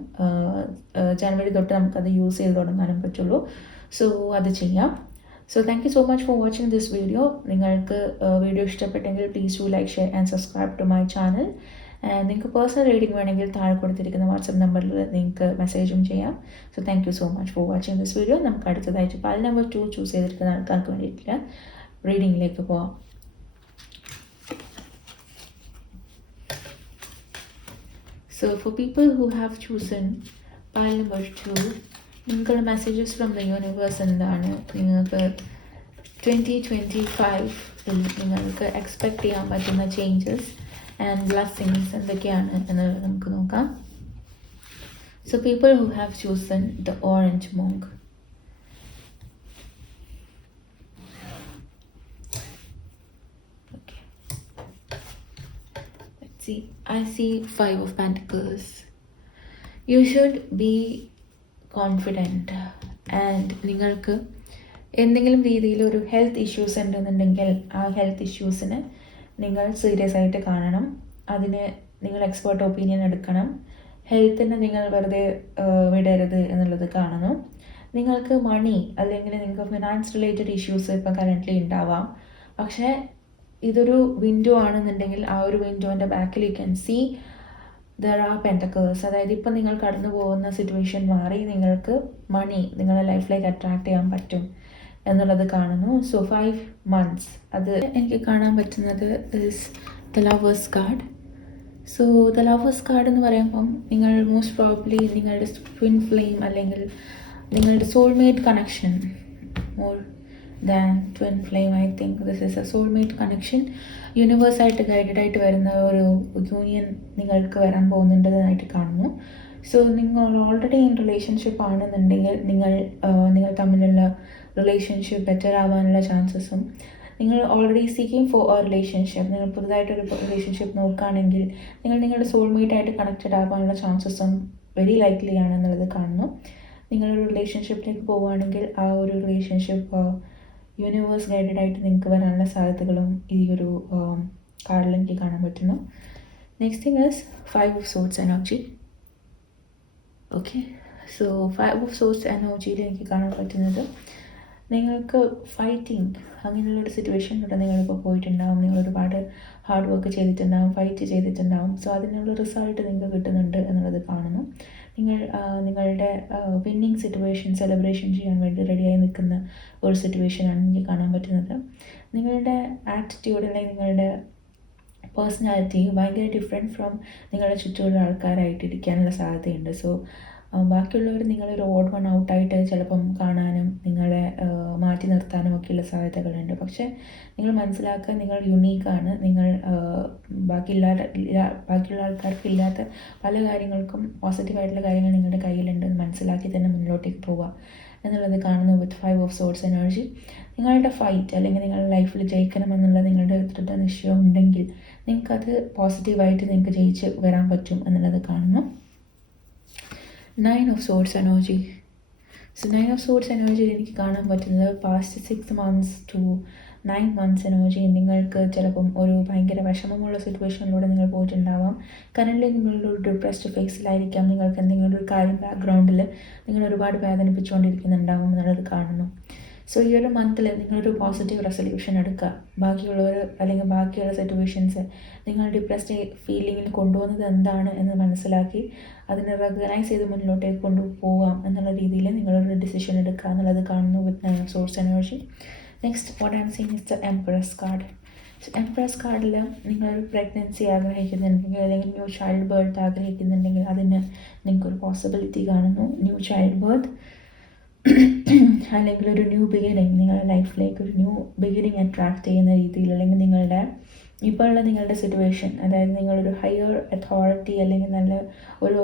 ജനുവരി തൊട്ട് നമുക്കത് യൂസ് ചെയ്ത് തുടങ്ങാനും പറ്റുള്ളൂ. സോ അത് ചെയ്യാം. So thank you so much for watching this video. നിങ്ങൾക്ക് വീഡിയോ ഇഷ്ടപ്പെട്ടെങ്കിൽ please do like, share and subscribe to my channel. നിങ്ങൾക്ക് പേഴ്സണൽ റീഡിംഗ് വേണമെങ്കിൽ താഴെ കൊടുത്തിരിക്കുന്ന വാട്സപ്പ് നമ്പറിൽ നിങ്ങൾക്ക് മെസ്സേജും ചെയ്യാം. So thank you so much for watching this video. നമുക്ക് അടുത്തതായിട്ട് പാൽ നമ്പർ 2 ചൂസ് ചെയ്തിരിക്കുന്ന ആൾക്കാർക്ക് വേണ്ടിയിട്ടുള്ള റീഡിങ്ങിലേക്ക് പോവാം. So for people who have chosen pile number 2, നിങ്ങൾക്കുള്ള മെസ്സേജസ് ഫ്രം ദ യൂണിവേഴ്സ് എന്താണ്? നിങ്ങൾക്ക് 2025 നിങ്ങൾക്ക് എക്സ്പെക്റ്റ് ചെയ്യാൻ പറ്റുന്ന ചേഞ്ചസ് ആൻഡ് ബ്ലെസ്സിങ്സ് എന്തൊക്കെയാണ് എന്നുള്ളത് നമുക്ക് നോക്കാം. So people who have chosen the orange monk. See, I see Five of Pentacles. You should be confident. And നിങ്ങൾക്ക് എന്തെങ്കിലും രീതിയിൽ ഒരു ഹെൽത്ത് ഇഷ്യൂസ് ഉണ്ടെന്നുണ്ടെങ്കിൽ ആ ഹെൽത്ത് ഇഷ്യൂസിന് നിങ്ങൾ സീരിയസ് ആയിട്ട് കാണണം. അതിന് നിങ്ങൾ എക്സ്പേർട്ട് ഒപ്പീനിയൻ എടുക്കണം. ഹെൽത്തിനെ നിങ്ങൾ വെറുതെ വിടരുത് എന്നുള്ളത് കാണുന്നു. നിങ്ങൾക്ക് മണി അല്ലെങ്കിൽ നിങ്ങൾക്ക് ഫിനാൻസ് റിലേറ്റഡ് ഇഷ്യൂസ് ഇപ്പോൾ കറൻ്റ്ലി ഉണ്ടാവാം. പക്ഷേ ഇതൊരു വിൻഡോ ആണെന്നുണ്ടെങ്കിൽ ആ ഒരു വിൻഡോൻ്റെ ബാക്കിൽ you can see there are pentacles. അതായത് ഇപ്പം നിങ്ങൾ കടന്നു പോകുന്ന സിറ്റുവേഷൻ മാറി നിങ്ങൾക്ക് മണി നിങ്ങളുടെ ലൈഫിലേക്ക് അട്രാക്ട് ചെയ്യാൻ പറ്റും എന്നുള്ളത് കാണുന്നു. സോ 5 months അത് എനിക്ക് കാണാൻ പറ്റുന്നത് is the lovers card. So the lovers card എന്ന് പറയുമ്പം നിങ്ങൾ മോസ്റ്റ് പ്രോബബ്ലി നിങ്ങളുടെ ട്വിൻ ഫ്ലെയിം അല്ലെങ്കിൽ നിങ്ങളുടെ soulmate connection, more than twin flame, I think this is a soulmate connection. യൂണിവേഴ്സായിട്ട് ഗൈഡഡ് ആയിട്ട് വരുന്ന ഒരു യൂണിയൻ നിങ്ങൾക്ക് വരാൻ പോകുന്നുണ്ടെന്നായിട്ട് കാണുന്നു. സോ നിങ്ങൾ ഓൾറെഡി ഇൻ റിലേഷൻഷിപ്പ് ആണെന്നുണ്ടെങ്കിൽ നിങ്ങൾ തമ്മിലുള്ള റിലേഷൻഷിപ്പ് ബെറ്റർ ആവാനുള്ള ചാൻസസും, നിങ്ങൾ already seeking four A relationship, നിങ്ങൾ പുതുതായിട്ടൊരു റിലേഷൻഷിപ്പ് നോക്കുകയാണെങ്കിൽ നിങ്ങൾ നിങ്ങളുടെ സോൾമേറ്റായിട്ട് കണക്റ്റഡ് ആവാനുള്ള ചാൻസസും വെരി ലൈക്ലി ആണെന്നുള്ളത് കാണുന്നു. നിങ്ങളൊരു റിലേഷൻഷിപ്പിലേക്ക് പോവുകയാണെങ്കിൽ ആ ഒരു റിലേഷൻഷിപ്പ് യൂണിവേഴ്സ് ഗൈഡഡ് ആയിട്ട് നിങ്ങൾക്ക് വരാനുള്ള സാധ്യതകളും ഈ ഒരു കാർഡിൽ എനിക്ക് കാണാൻ പറ്റുന്നു. Next thing is 5 of Swords energy. Okay, so 5 of Swords എനർജിയിൽ എനിക്ക് കാണാൻ പറ്റുന്നത് നിങ്ങൾക്ക് ഫൈറ്റിംഗ് അങ്ങനെയുള്ളൊരു സിറ്റുവേഷനിലൂടെ നിങ്ങളിപ്പോൾ പോയിട്ടുണ്ടാവും. നിങ്ങൾ ഒരുപാട് ഹാർഡ് വർക്ക് ചെയ്തിട്ടുണ്ടാവും, ഫൈറ്റ് ചെയ്തിട്ടുണ്ടാവും. സോ അതിനുള്ള റിസൾട്ട് നിങ്ങൾക്ക് കിട്ടുന്നുണ്ട് എന്നുള്ളത് കാണുന്നു. നിങ്ങളുടെ വിന്നിങ് സിറ്റുവേഷൻ സെലിബ്രേഷൻ ചെയ്യാൻ വേണ്ടി റെഡിയായി നിൽക്കുന്ന ഒരു സിറ്റുവേഷനാണ് എനിക്ക് കാണാൻ പറ്റുന്നത്. നിങ്ങളുടെ ആറ്റിറ്റ്യൂഡ് അല്ലെങ്കിൽ നിങ്ങളുടെ പേഴ്സണാലിറ്റി ഭയങ്കര ഡിഫറെൻറ്റ് ഫ്രം നിങ്ങളുടെ ചുറ്റുമുള്ള ആൾക്കാരായിട്ട് ഇരിക്കാനുള്ള സാധ്യതയുണ്ട്. സോ ബാക്കിയുള്ളവർ നിങ്ങളൊരു ഓഡ് വൺ ഔട്ടായിട്ട് ചിലപ്പം കാണാനും നിങ്ങളെ മാറ്റി നിർത്താനും ഒക്കെയുള്ള സാധ്യതകളുണ്ട്. പക്ഷേ നിങ്ങൾ മനസ്സിലാക്കുക, നിങ്ങൾ യുണീക്കാണ്. നിങ്ങൾ ബാക്കിയുള്ള ആൾക്കാർക്ക് ഇല്ലാത്ത പല കാര്യങ്ങൾക്കും പോസിറ്റീവായിട്ടുള്ള കാര്യങ്ങൾ നിങ്ങളുടെ കയ്യിലുണ്ടെന്ന് മനസ്സിലാക്കി തന്നെ മുന്നോട്ടേക്ക് പോവുക എന്നുള്ളത് കാണുന്നു വിത്ത് 5 of Swords എനർജി. നിങ്ങളുടെ ഫൈറ്റ് അല്ലെങ്കിൽ നിങ്ങളുടെ ലൈഫിൽ ജയിക്കണമെന്നുള്ള നിങ്ങളുടെ ദൃഢനിശ്ചയം ഉണ്ടെങ്കിൽ നിങ്ങൾക്കത് പോസിറ്റീവായിട്ട് നിങ്ങൾക്ക് ജയിച്ച് വരാൻ പറ്റും എന്നുള്ളത് കാണുന്നു. 9 of Swords energy. So 9 of Swords എനർജിയിൽ എനിക്ക് കാണാൻ പറ്റുന്നത് past 6 months to 9 months energy. നിങ്ങൾക്ക് ചിലപ്പം ഒരു ഭയങ്കര വിഷമമുള്ള സിറ്റുവേഷനിലൂടെ നിങ്ങൾ പോയിട്ടുണ്ടാവാം. കറൻ്റ്ലി നിങ്ങളൊരു ഡിപ്രസ്ഡ് ഫേസിലായിരിക്കാം. നിങ്ങൾക്ക് എന്തെങ്കിലും ഒരു കാര്യം ബാക്ക്ഗ്രൗണ്ടിൽ നിങ്ങൾ ഒരുപാട് വേദനിപ്പിച്ചുകൊണ്ടിരിക്കുന്നുണ്ടാവും എന്നുള്ളത് കാണുന്നു. സോ ഈ ഒരു മന്തിൽ നിങ്ങളൊരു പോസിറ്റീവ് റെസൊല്യൂഷൻ എടുക്കുക. ബാക്കിയുള്ളവർ അല്ലെങ്കിൽ ബാക്കിയുള്ള സിറ്റുവേഷൻസ് നിങ്ങൾ ഡിപ്രസ്ഡ് ഫീലിങ്ങിൽ കൊണ്ടുപോകുന്നത് എന്താണ് എന്ന് മനസ്സിലാക്കി അതിനെ റെക്കഗ്നൈസ് ചെയ്ത് മുന്നിലോട്ടേക്ക് കൊണ്ടുപോകാം എന്നുള്ള രീതിയിൽ നിങ്ങളൊരു ഡിസിഷൻ എടുക്കുക എന്നുള്ളത് കാണുന്നു വിത്ത് 9 of Swords energy. Next what I am seeing is the empress card. So empress കാർഡിൽ നിങ്ങളൊരു പ്രഗ്നൻസി ആഗ്രഹിക്കുന്നുണ്ടെങ്കിൽ അല്ലെങ്കിൽ ന്യൂ ചൈൽഡ് ബർത്ത് ആഗ്രഹിക്കുന്നുണ്ടെങ്കിൽ അതിന് നിങ്ങൾക്കൊരു പോസിബിലിറ്റി കാണുന്നു. ന്യൂ ചൈൽഡ് ബർത്ത് അല്ലെങ്കിൽ ഒരു ന്യൂ ബിഗിനിങ്, നിങ്ങളുടെ ലൈഫിലേക്ക് ഒരു ന്യൂ ബിഗിനിങ് അട്രാക്ട് ചെയ്യുന്ന രീതിയിൽ, അല്ലെങ്കിൽ ഇപ്പോൾ ഉള്ള നിങ്ങളുടെ സിറ്റുവേഷൻ, അതായത് നിങ്ങളൊരു ഹയർ അതോറിറ്റി അല്ലെങ്കിൽ നല്ല ഒരു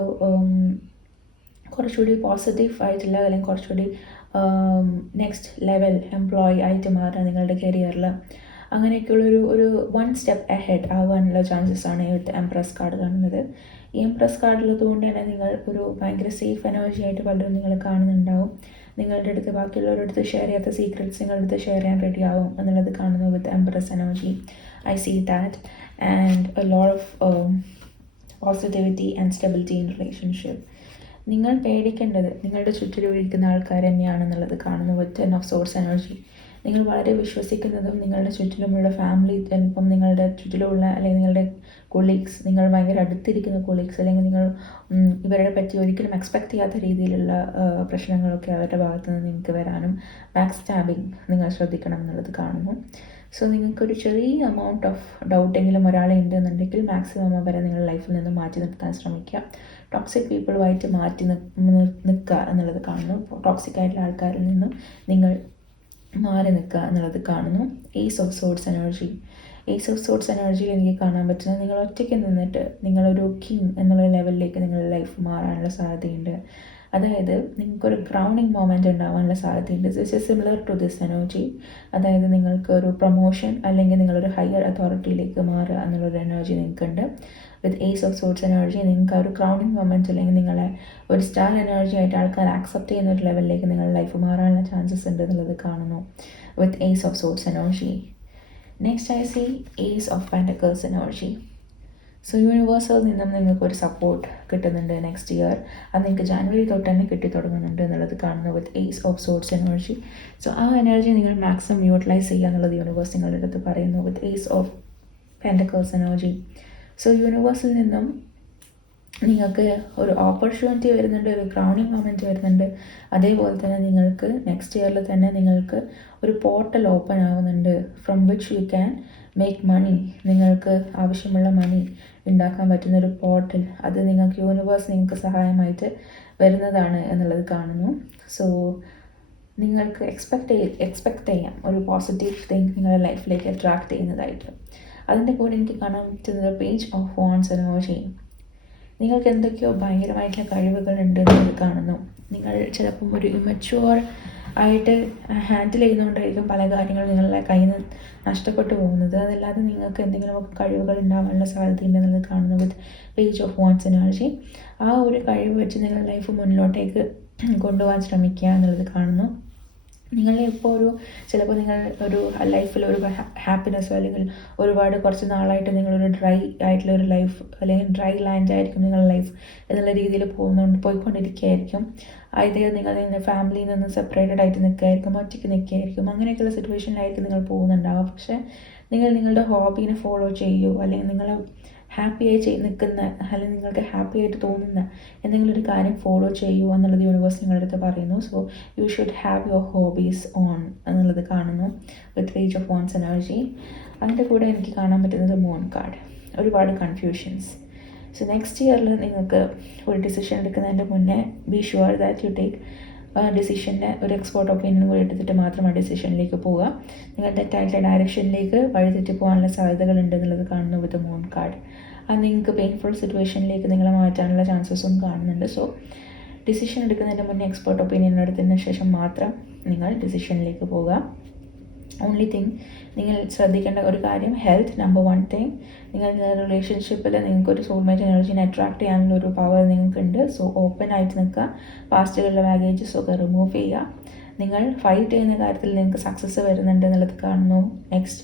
കുറച്ചുകൂടി പോസിറ്റീവ് ആയിട്ടുള്ള അല്ലെങ്കിൽ കുറച്ചുകൂടി നെക്സ്റ്റ് ലെവൽ എംപ്ലോയി ആയിട്ട് മാറുക നിങ്ങളുടെ കരിയറിൽ, അങ്ങനെയൊക്കെയുള്ളൊരു 1 step ahead ആവാനുള്ള ചാൻസസ് ആണ് ഈ എംപ്രസ് കാർഡ് കാണുന്നത്. ഈ എംപ്രസ് കാർഡിലുള്ളതുകൊണ്ട് തന്നെ നിങ്ങൾ ഒരു ഭയങ്കര സേഫ് എനർജി ആയിട്ട് പലരും നിങ്ങൾ കാണുന്നുണ്ടാവും. നിങ്ങളുടെ അടുത്ത് ബാക്കിയുള്ളവരുടെ അടുത്ത് ഷെയർ ചെയ്യാത്ത സീക്രറ്റ്സ് നിങ്ങളുടെ അടുത്ത് ഷെയർ ചെയ്യാൻ റെഡി ആവും എന്നുള്ളത് കാണുന്നു with empress energy. I see that and a lot of positivity and stability in relationship. നിങ്ങൾ പേടിക്കേണ്ടത് നിങ്ങളുടെ ചുറ്റിലും ഇരിക്കുന്ന ആൾക്കാർ തന്നെയാണെന്നുള്ളത് കാണുന്നു വിത്ത് 10 of Swords എനർജി. നിങ്ങൾ വളരെ വിശ്വസിക്കുന്നതും നിങ്ങളുടെ ചുറ്റിലുമുള്ള ഫാമിലി, ഇപ്പം നിങ്ങളുടെ ചുറ്റിലുമുള്ള അല്ലെങ്കിൽ നിങ്ങളുടെ കൊളീഗ്സ്, നിങ്ങൾ ഭയങ്കര അടുത്തിരിക്കുന്ന കൊളീഗ്സ്, അല്ലെങ്കിൽ നിങ്ങൾ ഇവരെ പറ്റി ഒരിക്കലും എക്സ്പെക്റ്റ് ചെയ്യാത്ത രീതിയിലുള്ള പ്രശ്നങ്ങളൊക്കെ അവരുടെ ഭാഗത്ത് നിന്ന് നിങ്ങൾക്ക് വരാനും ബാക്ക് സ്റ്റാബിങ് നിങ്ങൾ ശ്രദ്ധിക്കണം എന്നുള്ളത് കാണുന്നു. സോ നിങ്ങൾക്കൊരു ചെറിയ എമൗണ്ട് ഓഫ് ഡൗട്ടെങ്കിലും ഒരാളെ ഉണ്ടെന്നുണ്ടെങ്കിൽ മാക്സിമം അവരെ നിങ്ങളുടെ ലൈഫിൽ നിന്ന് മാറ്റി നിർത്താൻ ശ്രമിക്കുക. ടോക്സിക് പീപ്പിളുമായിട്ട് മാറ്റി നിൽക്കുക എന്നുള്ളത് കാണുന്നു. ടോക്സിക് ആയിട്ടുള്ള ആൾക്കാരിൽ നിന്നും നിങ്ങൾ മാറി നിൽക്കുക എന്നുള്ളത് കാണുന്നു. Ace of Swords energy. Ace of Swords എനർജിയിൽ എനിക്ക് കാണാൻ പറ്റുന്നത് നിങ്ങൾ ഒറ്റയ്ക്ക് നിന്നിട്ട് നിങ്ങളൊരു കിങ് എന്നുള്ള ലെവലിലേക്ക് നിങ്ങളുടെ ലൈഫ് മാറാനുള്ള സാധ്യതയുണ്ട്. അതായത് നിങ്ങൾക്കൊരു ഗ്രൗണ്ടിങ് മൊമെൻ്റ് ഉണ്ടാവാനുള്ള സാധ്യതയുണ്ട്. This is similar to this energy. അതായത് നിങ്ങൾക്ക് ഒരു പ്രൊമോഷൻ അല്ലെങ്കിൽ നിങ്ങളൊരു ഹയർ അതോറിറ്റിയിലേക്ക് മാറുക എന്നുള്ളൊരു എനർജി നിങ്ങൾക്കുണ്ട്. വിത്ത് ഏസ് ഓഫ് സോർട്സ് എനർജി നിങ്ങൾക്ക് ഒരു ക്രൗണിങ് മൊമെൻറ്റ് അല്ലെങ്കിൽ നിങ്ങളെ ഒരു സ്റ്റാർ എനർജി ആയിട്ട് ആൾക്കാർ ആക്സെപ്റ്റ് ചെയ്യുന്ന ഒരു ലെവലിലേക്ക് നിങ്ങളുടെ ലൈഫ് മാറാനുള്ള ചാൻസസ് ഉണ്ട് എന്നുള്ളത് കാണുന്നു with ace of swords energy. Next I see ace of pentacles energy. So യൂണിവേഴ്സിൽ നിന്നും നിങ്ങൾക്ക് ഒരു സപ്പോർട്ട് കിട്ടുന്നുണ്ട് നെക്സ്റ്റ് ഇയർ. അത് നിങ്ങൾക്ക് ജാനുവരി തൊട്ട് തന്നെ കിട്ടി തുടങ്ങുന്നുണ്ട് എന്നുള്ളത് കാണുന്നു with ace of swords energy. So ആ എനർജി നിങ്ങൾ മാക്സിമം യൂട്ടിലൈസ് ചെയ്യുക എന്നുള്ളത് യൂണിവേഴ്സ് നിങ്ങളുടെ അടുത്ത് പറയുന്നു with ace of pentacles energy. So യൂണിവേഴ്സിൽ നിന്നും നിങ്ങൾക്ക് ഒരു ഓപ്പർച്യൂണിറ്റി വരുന്നുണ്ട്, ഒരു ഗ്രൗണ്ടിങ് മൊമെൻറ്റ് വരുന്നുണ്ട്. അതേപോലെ തന്നെ നിങ്ങൾക്ക് നെക്സ്റ്റ് ഇയറിൽ തന്നെ നിങ്ങൾക്ക് ഒരു പോർട്ടൽ ഓപ്പൺ ആവുന്നുണ്ട് from which you can make money. നിങ്ങൾക്ക് ആവശ്യമുള്ള മണി ഉണ്ടാക്കാൻ പറ്റുന്നൊരു പോർട്ടൽ, അത് നിങ്ങൾക്ക് യൂണിവേഴ്സ് നിങ്ങൾക്ക് സഹായമായിട്ട് വരുന്നതാണ് എന്നുള്ളത് കാണുന്നു. സോ നിങ്ങൾക്ക് എക്സ്പെക്റ്റ് ചെയ്യാം ഒരു പോസിറ്റീവ് തിങ് നിങ്ങളുടെ ലൈഫിലേക്ക് അട്രാക്ട് ചെയ്യുന്നതായിട്ട്. അതിൻ്റെ കൂടെ എനിക്ക് കാണാൻ പറ്റുന്നത് പേജ് ഓഫ് വാൻഡ്സ് എനർജി. നിങ്ങൾക്ക് എന്തൊക്കെയോ ഭയങ്കരമായിട്ടുള്ള കഴിവുകളുണ്ട് എന്നത് കാണുന്നു. നിങ്ങൾ ചിലപ്പം ഒരു ഇമ്മച്യൂർ ആയിട്ട് ഹാൻഡിൽ ചെയ്യുന്നതുകൊണ്ടായിരിക്കും പല കാര്യങ്ങളും നിങ്ങളുടെ കയ്യിൽ നിന്ന് നഷ്ടപ്പെട്ടു പോകുന്നത്. അതല്ലാതെ നിങ്ങൾക്ക് എന്തെങ്കിലുമൊക്കെ കഴിവുകൾ ഉണ്ടാവാനുള്ള സാധ്യതയുണ്ട് എന്നുള്ളത് കാണുന്നു with page of wands energy. ആ ഒരു കഴിവ് വെച്ച് നിങ്ങളുടെ ലൈഫ് മുന്നിലോട്ടേക്ക് കൊണ്ടുപോകാൻ ശ്രമിക്കുക എന്നുള്ളത് കാണുന്നു. ഇപ്പോൾ ചിലപ്പോൾ നിങ്ങൾ ഒരു ലൈഫിൽ ഒരു ഹാപ്പിനെസ്സോ അല്ലെങ്കിൽ ഒരുപാട് കുറച്ച് നാളായിട്ട് നിങ്ങളൊരു ഡ്രൈ ആയിട്ടുള്ള ഒരു ലൈഫ് അല്ലെങ്കിൽ ഡ്രൈ ലാൻഡ് ആയിരിക്കും നിങ്ങളുടെ ലൈഫ് എന്നുള്ള രീതിയിൽ പോയിക്കൊണ്ടിരിക്കുകയായിരിക്കും. അതേ നിങ്ങളുടെ ഫാമിലിയിൽ നിന്ന് സെപ്പറേറ്റഡ് ആയിട്ട് നിൽക്കുകയായിരിക്കും, ഒറ്റയ്ക്ക് നിൽക്കുകയായിരിക്കും. അങ്ങനെയൊക്കെയുള്ള സിറ്റുവേഷനിലായിരിക്കും നിങ്ങൾ പോകുന്നുണ്ടാവുക. പക്ഷേ നിങ്ങൾ നിങ്ങളുടെ ഹോബീനെ ഫോളോ ചെയ്യൂ, അല്ലെങ്കിൽ നിങ്ങൾ ഹാപ്പിയായി നിൽക്കുന്ന അല്ലെങ്കിൽ നിങ്ങൾക്ക് ഹാപ്പി ആയിട്ട് തോന്നുന്ന എന്തെങ്കിലും ഒരു കാര്യം ഫോളോ ചെയ്യൂ എന്നുള്ളത് യൂണിവേഴ്സ് നിങ്ങളുടെ അടുത്ത് പറയുന്നു. So you should have your hobbies on എന്നുള്ളത് കാണുന്നു with page of wands energy. അതിൻ്റെ കൂടെ എനിക്ക് കാണാൻ പറ്റുന്നത് മൂൺ കാർഡ്, ഒരുപാട് കൺഫ്യൂഷൻസ്. സോ നെക്സ്റ്റ് ഇയറിൽ നിങ്ങൾക്ക് ഒരു ഡിസിഷൻ എടുക്കുന്നതിൻ്റെ മുന്നേ be sure that you take ഡിസിഷൻ്റെ ഒരു എക്സ്പേർട്ട് ഒപ്പീനിയൻ കൂടി എടുത്തിട്ട് മാത്രം ആ ഡിസിഷനിലേക്ക് പോവുക. നിങ്ങൾ തെറ്റായിട്ടുള്ള ഡയറക്ഷനിലേക്ക് വഴിതെറ്റി പോകാനുള്ള സാധ്യതകളുണ്ട് എന്നുള്ളത് കാണുന്നു വിത്ത് മൂൺ കാർഡ്. അത് നിങ്ങൾക്ക് പെയിൻഫുൾ സിറ്റുവേഷനിലേക്ക് നിങ്ങളെ മാറ്റാനുള്ള ചാൻസസും കാണുന്നുണ്ട്. സോ ഡിസിഷൻ എടുക്കുന്നതിൻ്റെ മുന്നേ എക്സ്പേർട്ട് ഒപ്പീനിയൻ എടുത്തതിന് ശേഷം മാത്രം നിങ്ങൾ ഡിസിഷനിലേക്ക് പോവുക. ഓൺലി തിങ് നിങ്ങൾ ശ്രദ്ധിക്കേണ്ട ഒരു കാര്യം, ഹെൽത്ത് നമ്പർ 1 തിങ്. നിങ്ങളുടെ റിലേഷൻഷിപ്പിൽ നിങ്ങൾക്കൊരു സോൾമേറ്റ് എനർജീനെ അട്രാക്ട് ചെയ്യാനുള്ള ഒരു പവർ നിങ്ങൾക്കുണ്ട്. സോ ഓപ്പൺ ആയിട്ട് നിൽക്കുക, പാസ്റ്റുകളിലെ ബാഗേജസ് ഒക്കെ റിമൂവ് ചെയ്യുക. നിങ്ങൾ ഫൈറ്റ് ചെയ്യുന്ന കാര്യത്തിൽ നിങ്ങൾക്ക് സക്സസ് വരുന്നുണ്ട് എന്നുള്ളത് കാണുന്നു. നെക്സ്റ്റ്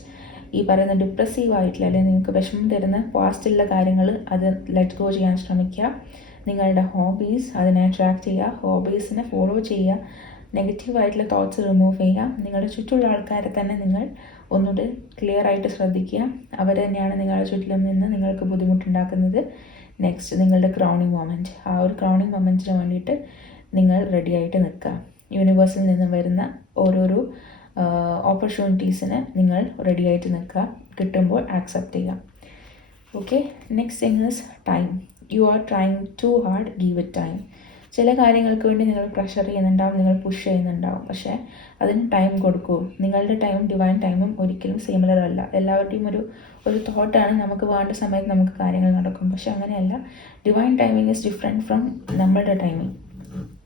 ഈ പറയുന്ന ഡിപ്രസീവ് ആയിട്ടുള്ള അല്ലെങ്കിൽ നിങ്ങൾക്ക് വിഷമം തരുന്ന പാസ്റ്റിലുള്ള കാര്യങ്ങൾ അത് ലെറ്റ് ഗോ ചെയ്യാൻ ശ്രമിക്കുക. നിങ്ങളുടെ ഹോബീസ് അതിനെ അട്രാക്ട് ചെയ്യുക, ഹോബീസിനെ ഫോളോ ചെയ്യുക. നെഗറ്റീവായിട്ടുള്ള തോട്ട്സ് റിമൂവ് ചെയ്യുക. നിങ്ങളുടെ ചുറ്റുമുള്ള ആൾക്കാരെ തന്നെ നിങ്ങൾ ഒന്നുകൂടി ക്ലിയർ ആയിട്ട് ശ്രദ്ധിക്കുക. അവർ തന്നെയാണ് നിങ്ങളുടെ ചുറ്റിലും നിന്ന് നിങ്ങൾക്ക് ബുദ്ധിമുട്ടുണ്ടാക്കുന്നത്. നെക്സ്റ്റ് നിങ്ങളുടെ ക്രൗണിങ് മൊമെൻറ്റ്, ആ ഒരു ക്രൗണിങ് മൊമെൻറ്റിന് വേണ്ടിയിട്ട് നിങ്ങൾ റെഡി ആയിട്ട് നിൽക്കുക. യൂണിവേഴ്സിൽ നിന്ന് വരുന്ന ഓരോരോ ഓപ്പർച്യൂണിറ്റീസിന് നിങ്ങൾ റെഡി ആയിട്ട് നിൽക്കുക, കിട്ടുമ്പോൾ ആക്സെപ്റ്റ് ചെയ്യുക. Okay, next thing is time. You are trying too hard, give it time. ചില കാര്യങ്ങൾക്ക് വേണ്ടി നിങ്ങൾ പ്രഷർ ചെയ്യുന്നുണ്ടാവും, നിങ്ങൾ പുഷ് ചെയ്യുന്നുണ്ടാവും, പക്ഷേ അതിന് ടൈം കൊടുക്കൂ. നിങ്ങളുടെ ടൈമും ഡിവൈൻ ടൈമും ഒരിക്കലും സിമിലർ അല്ല. എല്ലാവരുടെയും ഒരു തോട്ടാണ് നമുക്ക് വേണ്ട സമയത്ത് നമുക്ക് കാര്യങ്ങൾ നടക്കും, പക്ഷെ അങ്ങനെയല്ല. Divine timing is different from നമ്മളുടെ ടൈമിങ്.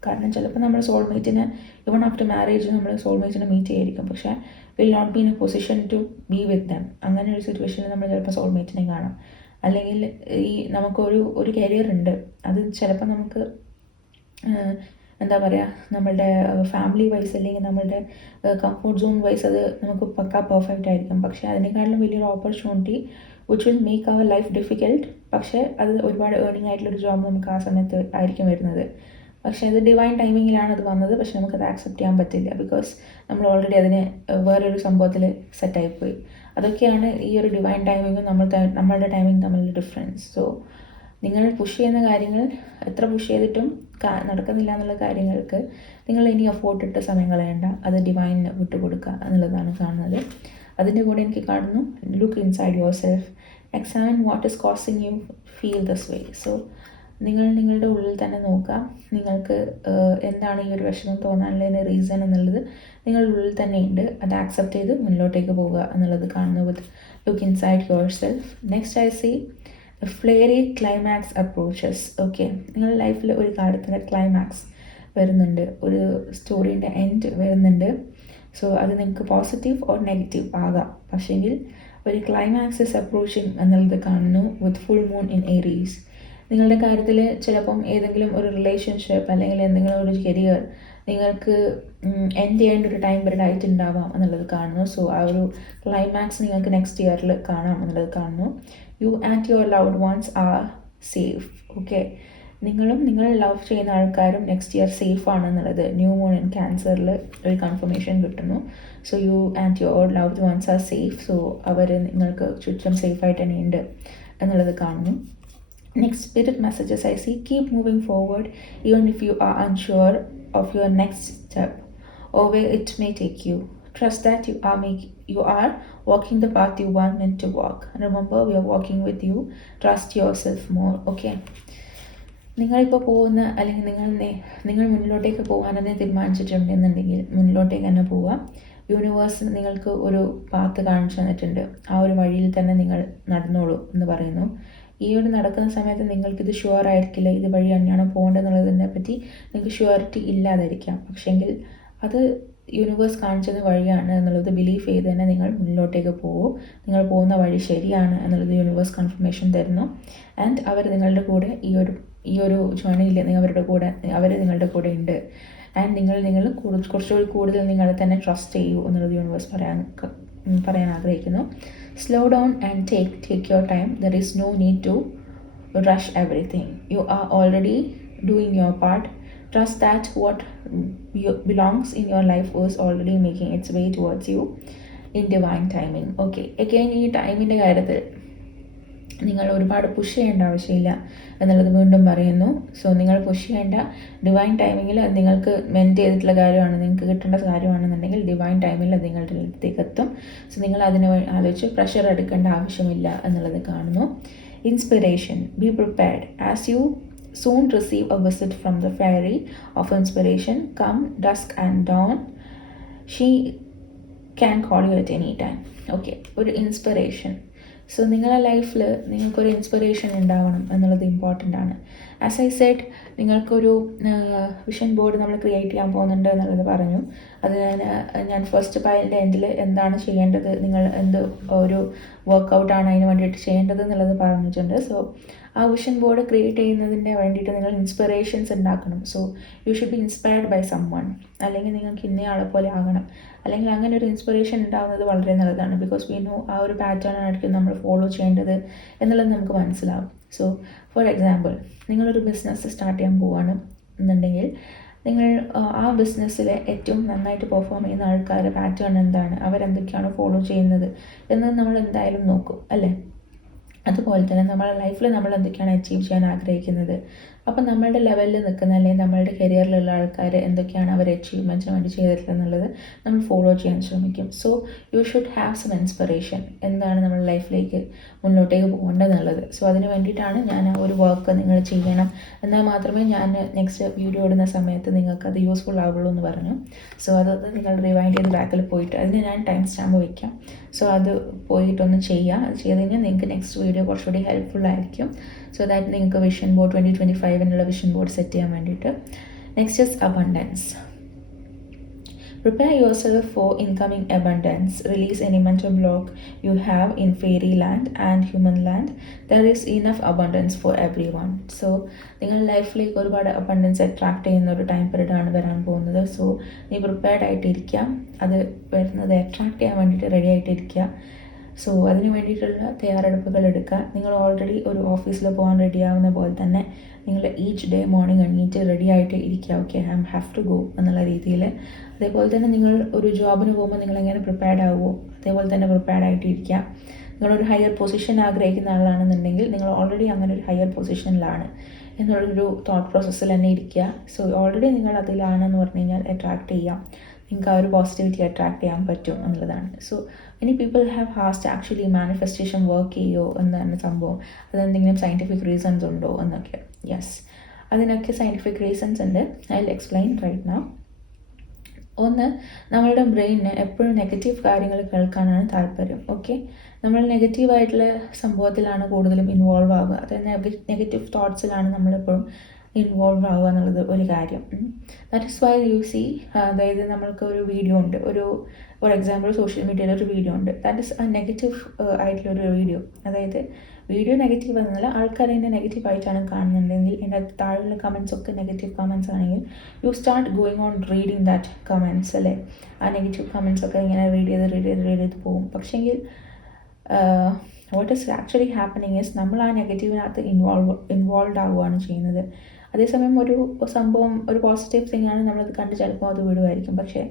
കാരണം ചിലപ്പോൾ നമ്മൾ സോൾമേറ്റിനെ ഇവൺ ആഫ്റ്റർ മാരേജ് നമ്മൾ സോൾമേറ്റിനെ മീറ്റ് ചെയ്യായിരിക്കും, പക്ഷേ will not be in a position to be with them. അങ്ങനെ ഒരു സിറ്റുവേഷനിൽ നമ്മൾ ചിലപ്പോൾ സോൾമേറ്റിനെ കാണാം. അല്ലെങ്കിൽ ഈ നമുക്കൊരു കരിയർ ഉണ്ട്, അത് ചിലപ്പോൾ നമുക്ക് എന്താ പറയുക, നമ്മളുടെ ഫാമിലി വൈസ് അല്ലെങ്കിൽ നമ്മളുടെ കംഫോർട്ട് സോൺ വൈസ് അത് നമുക്ക് പക്കാ പെർഫെക്റ്റ് ആയിരിക്കും. പക്ഷേ അതിനേക്കാളും വലിയൊരു opportunity which will make our life difficult. പക്ഷേ അത് ഒരുപാട് ഏർണിംഗ് ആയിട്ടുള്ളൊരു ജോബ് നമുക്ക് ആ സമയത്ത് ആയിരിക്കും വരുന്നത്. പക്ഷേ അത് ഡിവൈൻ ടൈമിങ്ങിലാണ് അത് വന്നത്, പക്ഷെ നമുക്കത് ആക്സെപ്റ്റ് ചെയ്യാൻ പറ്റില്ല. ബിക്കോസ് നമ്മൾ ഓൾറെഡി അതിനെ വേറൊരു സംഭവത്തിൽ സെറ്റായിപ്പോയി. അതൊക്കെയാണ് ഈ ഒരു ഡിവൈൻ ടൈമിങ്ങും നമ്മളുടെ ടൈമിങ് തമ്മിലുള്ള ഡിഫറൻസ്. സോ നിങ്ങൾ പുഷ് ചെയ്യുന്ന കാര്യങ്ങൾ എത്ര പുഷ് ചെയ്തിട്ടും നടക്കുന്നില്ല എന്നുള്ള കാര്യങ്ങൾക്ക് നിങ്ങൾ ഇനി എഫോർട്ട് ഇട്ട് സമയം കളയണ്ട, അത് ഡിവൈനിന് വിട്ടുകൊടുക്കുക എന്നുള്ളതാണ് കാണുന്നത്. അതിൻ്റെ കൂടെ എനിക്ക് കാണുന്നു look inside your self, examine what is causing you feel this way. So നിങ്ങളുടെ ഉള്ളിൽ തന്നെ നോക്കുക, നിങ്ങൾക്ക് എന്താണ് ഈ ഒരു വിഷമം തോന്നാനുള്ളതിന് റീസൺ എന്നുള്ളത് നിങ്ങളുടെ ഉള്ളിൽ തന്നെ ഉണ്ട്. അത് ആക്സെപ്റ്റ് ചെയ്ത് മുന്നോട്ടേക്ക് പോവുക എന്നുള്ളത് കാണുന്നു with look inside yourself. Next I see fiery climax approaches. Okay, നിങ്ങളുടെ ലൈഫിൽ ഒരു കാര്യത്തിൻ്റെ ക്ലൈമാക്സ് വരുന്നുണ്ട്, ഒരു സ്റ്റോറീൻ്റെ എൻഡ് വരുന്നുണ്ട്. സോ അത് നിങ്ങൾക്ക് പോസിറ്റീവ് ഓർ നെഗറ്റീവ് ആകാം. പക്ഷേങ്കിൽ ഒരു ക്ലൈമാക്സ് ഇസ് അപ്രോച്ചിങ് എന്നുള്ളത് കാണുന്നു with full moon in Aries. നിങ്ങളുടെ കാര്യത്തിൽ ചിലപ്പം ഏതെങ്കിലും ഒരു റിലേഷൻഷിപ്പ് അല്ലെങ്കിൽ എന്തെങ്കിലും ഒരു കരിയർ നിങ്ങൾക്ക് എൻഡ് ചെയ്യേണ്ട ഒരു ടൈം പീരീഡ് ആയിട്ടുണ്ടാവാം എന്നുള്ളത് കാണുന്നു. സോ ആ ഒരു ക്ലൈമാക്സ് നിങ്ങൾക്ക് നെക്സ്റ്റ് ഇയറിൽ കാണാം എന്നുള്ളത് കാണുന്നു. U and your loved ones are safe. Okay, നിങ്ങളും നിങ്ങൾ ലവ് ചെയ്യുന്ന ആൾക്കാരും നെക്സ്റ്റ് ഇയർ സേഫ് ആണ് എന്നുള്ളത് ന്യൂ മൂൺ ഇൻ ക്യാൻസറിൽ ഒരു കൺഫർമേഷൻ കിട്ടുന്നു. So you and your loved ones are safe. So അവർ നിങ്ങൾക്ക് ചുറ്റും സേഫായിട്ട് തന്നെ ഉണ്ട് എന്നുള്ളത് കാണുന്നു. Next spirit messages I see, keep moving forward even if you are unsure of your next step or where it may take you. Trust that you are walking the path you want meant to walk. And remember, we are walking with you. Trust yourself more. Okay. നിങ്ങളിപ്പോൾ പോകുന്ന അല്ലെങ്കിൽ നിങ്ങൾ മുന്നിലോട്ടേക്ക് പോകാനെന്ന് തീരുമാനിച്ചിട്ടുണ്ടെന്നുണ്ടെങ്കിൽ മുന്നിലോട്ടേക്ക് തന്നെ പോവുക. Universe നിങ്ങൾക്ക് ഒരു path കാണിച്ചു തന്നിട്ടുണ്ട്. ആ ഒരു വഴിയിൽ തന്നെ നിങ്ങൾ നടന്നോളൂ എന്ന് പറയുന്നു. ഈ ഒരു നടക്കുന്ന സമയത്ത് നിങ്ങൾക്കിത് ഷുവർ ആയിരിക്കില്ല, ഇത് വഴി തന്നെയാണ് പോകേണ്ടതെന്നുള്ളതിനെ പറ്റി നിങ്ങൾക്ക് ഷുവറിറ്റി ഇല്ലാതിരിക്കാം. പക്ഷേങ്കിൽ അത് യൂണിവേഴ്സ് കാണിച്ചത് വഴിയാണ് എന്നുള്ളത് ബിലീവ് ചെയ്ത് തന്നെ നിങ്ങൾ മുന്നിലോട്ടേക്ക് പോകും. നിങ്ങൾ പോകുന്ന വഴി ശരിയാണ് എന്നുള്ളത് യൂണിവേഴ്സ് കൺഫർമേഷൻ തരുന്നു. ആൻഡ് അവർ നിങ്ങളുടെ കൂടെ ഈ ഒരു ജേണിയിൽ അവർ നിങ്ങളുടെ കൂടെ ഉണ്ട്. ആൻഡ് നിങ്ങൾ കുറച്ചുകൂടി കൂടുതൽ നിങ്ങളെ തന്നെ ട്രസ്റ്റ് ചെയ്യൂ എന്നുള്ളത് യൂണിവേഴ്സ് പറയാൻ ആഗ്രഹിക്കുന്നു. Slow down and take your time. There is no need to rush everything. You are already doing your part. Trust that what belongs in your life is already making its way towards you in divine timing. Okay, again ഈ ടൈമിൻ്റെ കാര്യത്തിൽ നിങ്ങൾ ഒരുപാട് push ചെയ്യേണ്ട ആവശ്യമില്ല എന്നുള്ളത് വീണ്ടും പറയുന്നു. സോ നിങ്ങൾ പുഷ് ചെയ്യേണ്ട, ഡിവൈൻ ടൈമിങ്ങിൽ അത് നിങ്ങൾക്ക് മെൻറ്റ് ചെയ്തിട്ടുള്ള കാര്യമാണ്, നിങ്ങൾക്ക് കിട്ടേണ്ട കാര്യമാണെന്നുണ്ടെങ്കിൽ ഡിവൈൻ ടൈമിൽ അത് നിങ്ങളുടെ അടുത്തേക്ക് എത്തും. സോ നിങ്ങൾ അതിനെ ആലോചിച്ച് പ്രഷർ എടുക്കേണ്ട ആവശ്യമില്ല എന്നുള്ളത് കാണുന്നു. Inspiration, be prepared as you soon receive a visit from the fairy of inspiration. Come dusk and dawn, she can call you at any time. Okay, ഒരു ഇൻസ്പിറേഷൻ. സോ നിങ്ങളുടെ ലൈഫിൽ നിങ്ങൾക്കൊരു ഇൻസ്പിറേഷൻ ഉണ്ടാവണം എന്നുള്ളത് ഇമ്പോർട്ടൻ്റ് ആണ്. ആസ് ഐ സെഡ്, നിങ്ങൾക്കൊരു vision board നമ്മൾ create ചെയ്യാൻ പോകുന്നുണ്ട് എന്നുള്ളത് പറഞ്ഞു. അത് ഞാൻ ഫസ്റ്റ് പൈലിൻ്റെ എൻഡിൽ എന്താണ് ചെയ്യേണ്ടത്, നിങ്ങൾ എന്ത് ഒരു വർക്കൗട്ടാണ് അതിന് വേണ്ടിയിട്ട് ചെയ്യേണ്ടത് എന്നുള്ളത് പറഞ്ഞിട്ടുണ്ട്. സോ ആ വിഷൻ ബോർഡ് ക്രിയേറ്റ് ചെയ്യുന്നതിന് വേണ്ടിയിട്ട് നിങ്ങൾ ഇൻസ്പിറേഷൻസ് ഉണ്ടാക്കണം. So you should be inspired by someone. അല്ലെങ്കിൽ നിങ്ങൾക്ക് ഇന്നയാളെ പോലെ ആകണം, അല്ലെങ്കിൽ അങ്ങനെ ഒരു ഇൻസ്പിറേഷൻ ഉണ്ടാകുന്നത് വളരെ നല്ലതാണ്. ബിക്കോസ് വി നോ ആ ഒരു പാറ്റേൺ ആയിരിക്കും നമ്മൾ ഫോളോ ചെയ്യേണ്ടത് എന്നുള്ളത് നമുക്ക് മനസ്സിലാവും. സോ ഫോർ എക്സാമ്പിൾ, നിങ്ങളൊരു ബിസിനസ് സ്റ്റാർട്ട് ചെയ്യാൻ പോവുകയാണ് എന്നുണ്ടെങ്കിൽ നിങ്ങൾ ആ ബിസിനസ്സിൽ ഏറ്റവും നന്നായിട്ട് പെർഫോം ചെയ്യുന്ന ആൾക്കാരുടെ പാറ്റേൺ എന്താണ്, അവരെന്തൊക്കെയാണ് ഫോളോ ചെയ്യുന്നത് എന്ന് നമ്മൾ എന്തായാലും നോക്കും അല്ലേ. അതുപോലെ തന്നെ നമ്മുടെ ലൈഫിൽ നമ്മൾ എന്തൊക്കെയാണ് അച്ചീവ് ചെയ്യാൻ ആഗ്രഹിക്കുന്നത്, അപ്പം നമ്മളുടെ ലെവലിൽ നിൽക്കുന്ന അല്ലെങ്കിൽ നമ്മളുടെ കരിയറിലുള്ള ആൾക്കാർ എന്തൊക്കെയാണ് അവർ അച്ചീവ്മെൻറ്റ്സിന് വേണ്ടി ചെയ്തിട്ടുള്ളത് എന്നുള്ളത് നമ്മൾ ഫോളോ ചെയ്യാൻ ശ്രമിക്കും. So you should have some inspiration, എന്താണ് നമ്മുടെ ലൈഫിലേക്ക് മുന്നോട്ടേക്ക് പോകേണ്ടതെന്നുള്ളത്. സോ അതിന് വേണ്ടിയിട്ടാണ് ഞാൻ ഒരു വർക്ക് നിങ്ങൾ ചെയ്യണം, എന്നാൽ മാത്രമേ ഞാൻ നെക്സ്റ്റ് വീഡിയോ ഇടുന്ന സമയത്ത് നിങ്ങൾക്ക് അത് യൂസ്ഫുൾ ആവുള്ളൂ എന്ന് പറഞ്ഞു. സോ അത് നിങ്ങൾ റിവൈൻഡ് ചെയ്ത് ബാക്കിൽ പോയിട്ട് അതിന് ഞാൻ ടൈം സ്റ്റാമ്പ് വയ്ക്കാം. സോ അത് പോയിട്ടൊന്ന് ചെയ്യുക. അത് ചെയ്ത് കഴിഞ്ഞാൽ നിങ്ങൾക്ക് നെക്സ്റ്റ് വീഡിയോ കുറച്ചുകൂടി ഹെൽപ്ഫുൾ ആയിരിക്കും. സോ ദാറ്റ് നിങ്ങൾക്ക് vision board 2025 vision board set ചെയ്യാൻ വേണ്ടിയിട്ട്. Next is abundance. Prepare yourself for incoming abundance. Release any mental block you have in fairy land and human land. There is enough abundance for everyone. So നിങ്ങളുടെ ലൈഫിലേക്ക് ഒരുപാട് abundance attract ചെയ്യുന്ന ഒരു time period ആണ് വരാൻ പോകുന്നത്. So നീ prepared ആയിട്ടിരിക്കുക, അത് വരുന്നത് അട്രാക്ട് ചെയ്യാൻ വേണ്ടിയിട്ട് റെഡി ആയിട്ടിരിക്കുക. സോ അതിന് വേണ്ടിയിട്ടുള്ള തയ്യാറെടുപ്പുകൾ എടുക്കുക. നിങ്ങൾ ഓൾറെഡി ഒരു ഓഫീസിൽ പോകാൻ റെഡിയാവുന്ന പോലെ തന്നെ നിങ്ങൾ ഈച്ച് ഡേ മോർണിംഗ് എണീറ്റ് റെഡി ആയിട്ട് ഇരിക്കുക. Okay, I am have to go എന്നുള്ള രീതിയിൽ. അതേപോലെ തന്നെ നിങ്ങൾ ഒരു ജോബിന് പോകുമ്പോൾ നിങ്ങൾ എങ്ങനെ പ്രിപ്പയർഡ് ആകുമോ അതേപോലെ തന്നെ പ്രിപ്പയർഡ് ആയിട്ടിരിക്കുക. നിങ്ങളൊരു ഹയർ പൊസിഷൻ ആഗ്രഹിക്കുന്ന ആളാണെന്നുണ്ടെങ്കിൽ നിങ്ങൾ ഓൾറെഡി അങ്ങനെ ഒരു ഹയർ പൊസിഷനിലാണ് എന്നുള്ളൊരു തോട്ട് പ്രോസസ്സിൽ തന്നെ ഇരിക്കുക. സോ ഓൾറെഡി നിങ്ങൾ അതിലാണെന്ന് പറഞ്ഞു കഴിഞ്ഞാൽ അട്രാക്ട് ചെയ്യാം, നിങ്ങൾക്ക് ആ ഒരു പോസിറ്റിവിറ്റി അട്രാക്ട് ചെയ്യാൻ പറ്റും എന്നുള്ളതാണ്. So many people have Hearst actually manifestation work ചെയ്യുമോ എന്നാണ് സംഭവം, അതെന്തെങ്കിലും സയൻറ്റിഫിക് റീസൺസ് ഉണ്ടോ എന്നൊക്കെ. യെസ്, അതിനൊക്കെ സയൻറ്റിഫിക് റീസൺസ് ഉണ്ട്. I will explain right now. ഒന്ന്, നമ്മളുടെ ബ്രെയിനിന് എപ്പോഴും നെഗറ്റീവ് കാര്യങ്ങൾ കേൾക്കാനാണ് താല്പര്യം. ഓക്കെ, നമ്മൾ നെഗറ്റീവായിട്ടുള്ള സംഭവത്തിലാണ് കൂടുതലും ഇൻവോൾവ് ആവുക. അതായത് നെഗറ്റീവ് തോട്ട്സിലാണ് നമ്മളെപ്പോഴും ഇൻവോൾവ് ആവുക എന്നുള്ളത് ഒരു കാര്യം. That is why you see, അതായത് നമ്മൾക്ക് ഒരു വീഡിയോ ഉണ്ട്, ഫോർ എക്സാമ്പിൾ സോഷ്യൽ മീഡിയയിൽ ഒരു വീഡിയോ ഉണ്ട്, ദാറ്റ് ഇസ് നെഗറ്റീവ് ആയിട്ടുള്ളൊരു വീഡിയോ. അതായത് വീഡിയോ നെഗറ്റീവ് എന്നല്ല, ആൾക്കാർ എന്നെ നെഗറ്റീവ് ആയിട്ടാണ് കാണുന്നുണ്ടെങ്കിൽ എൻ്റെ താഴെയുള്ള കമൻസ് ഒക്കെ നെഗറ്റീവ് കമൻസ് ആണെങ്കിൽ you start going on reading that comments അല്ലേ. ആ നെഗറ്റീവ് കമൻസ് ഒക്കെ ഇങ്ങനെ റീഡ് ചെയ്ത് പോകും. പക്ഷേങ്കിൽ what is actually happening is നമ്മൾ ആ നെഗറ്റീവിനകത്ത് ഇൻവോൾവ് ആവുകയാണ് ചെയ്യുന്നത്. അതേസമയം ഒരു സംഭവം, ഒരു പോസിറ്റീവ് തിങ് ആണ്, നമ്മളത് കണ്ട് ചിലപ്പോൾ അത് വിടുമായിരിക്കും. പക്ഷേ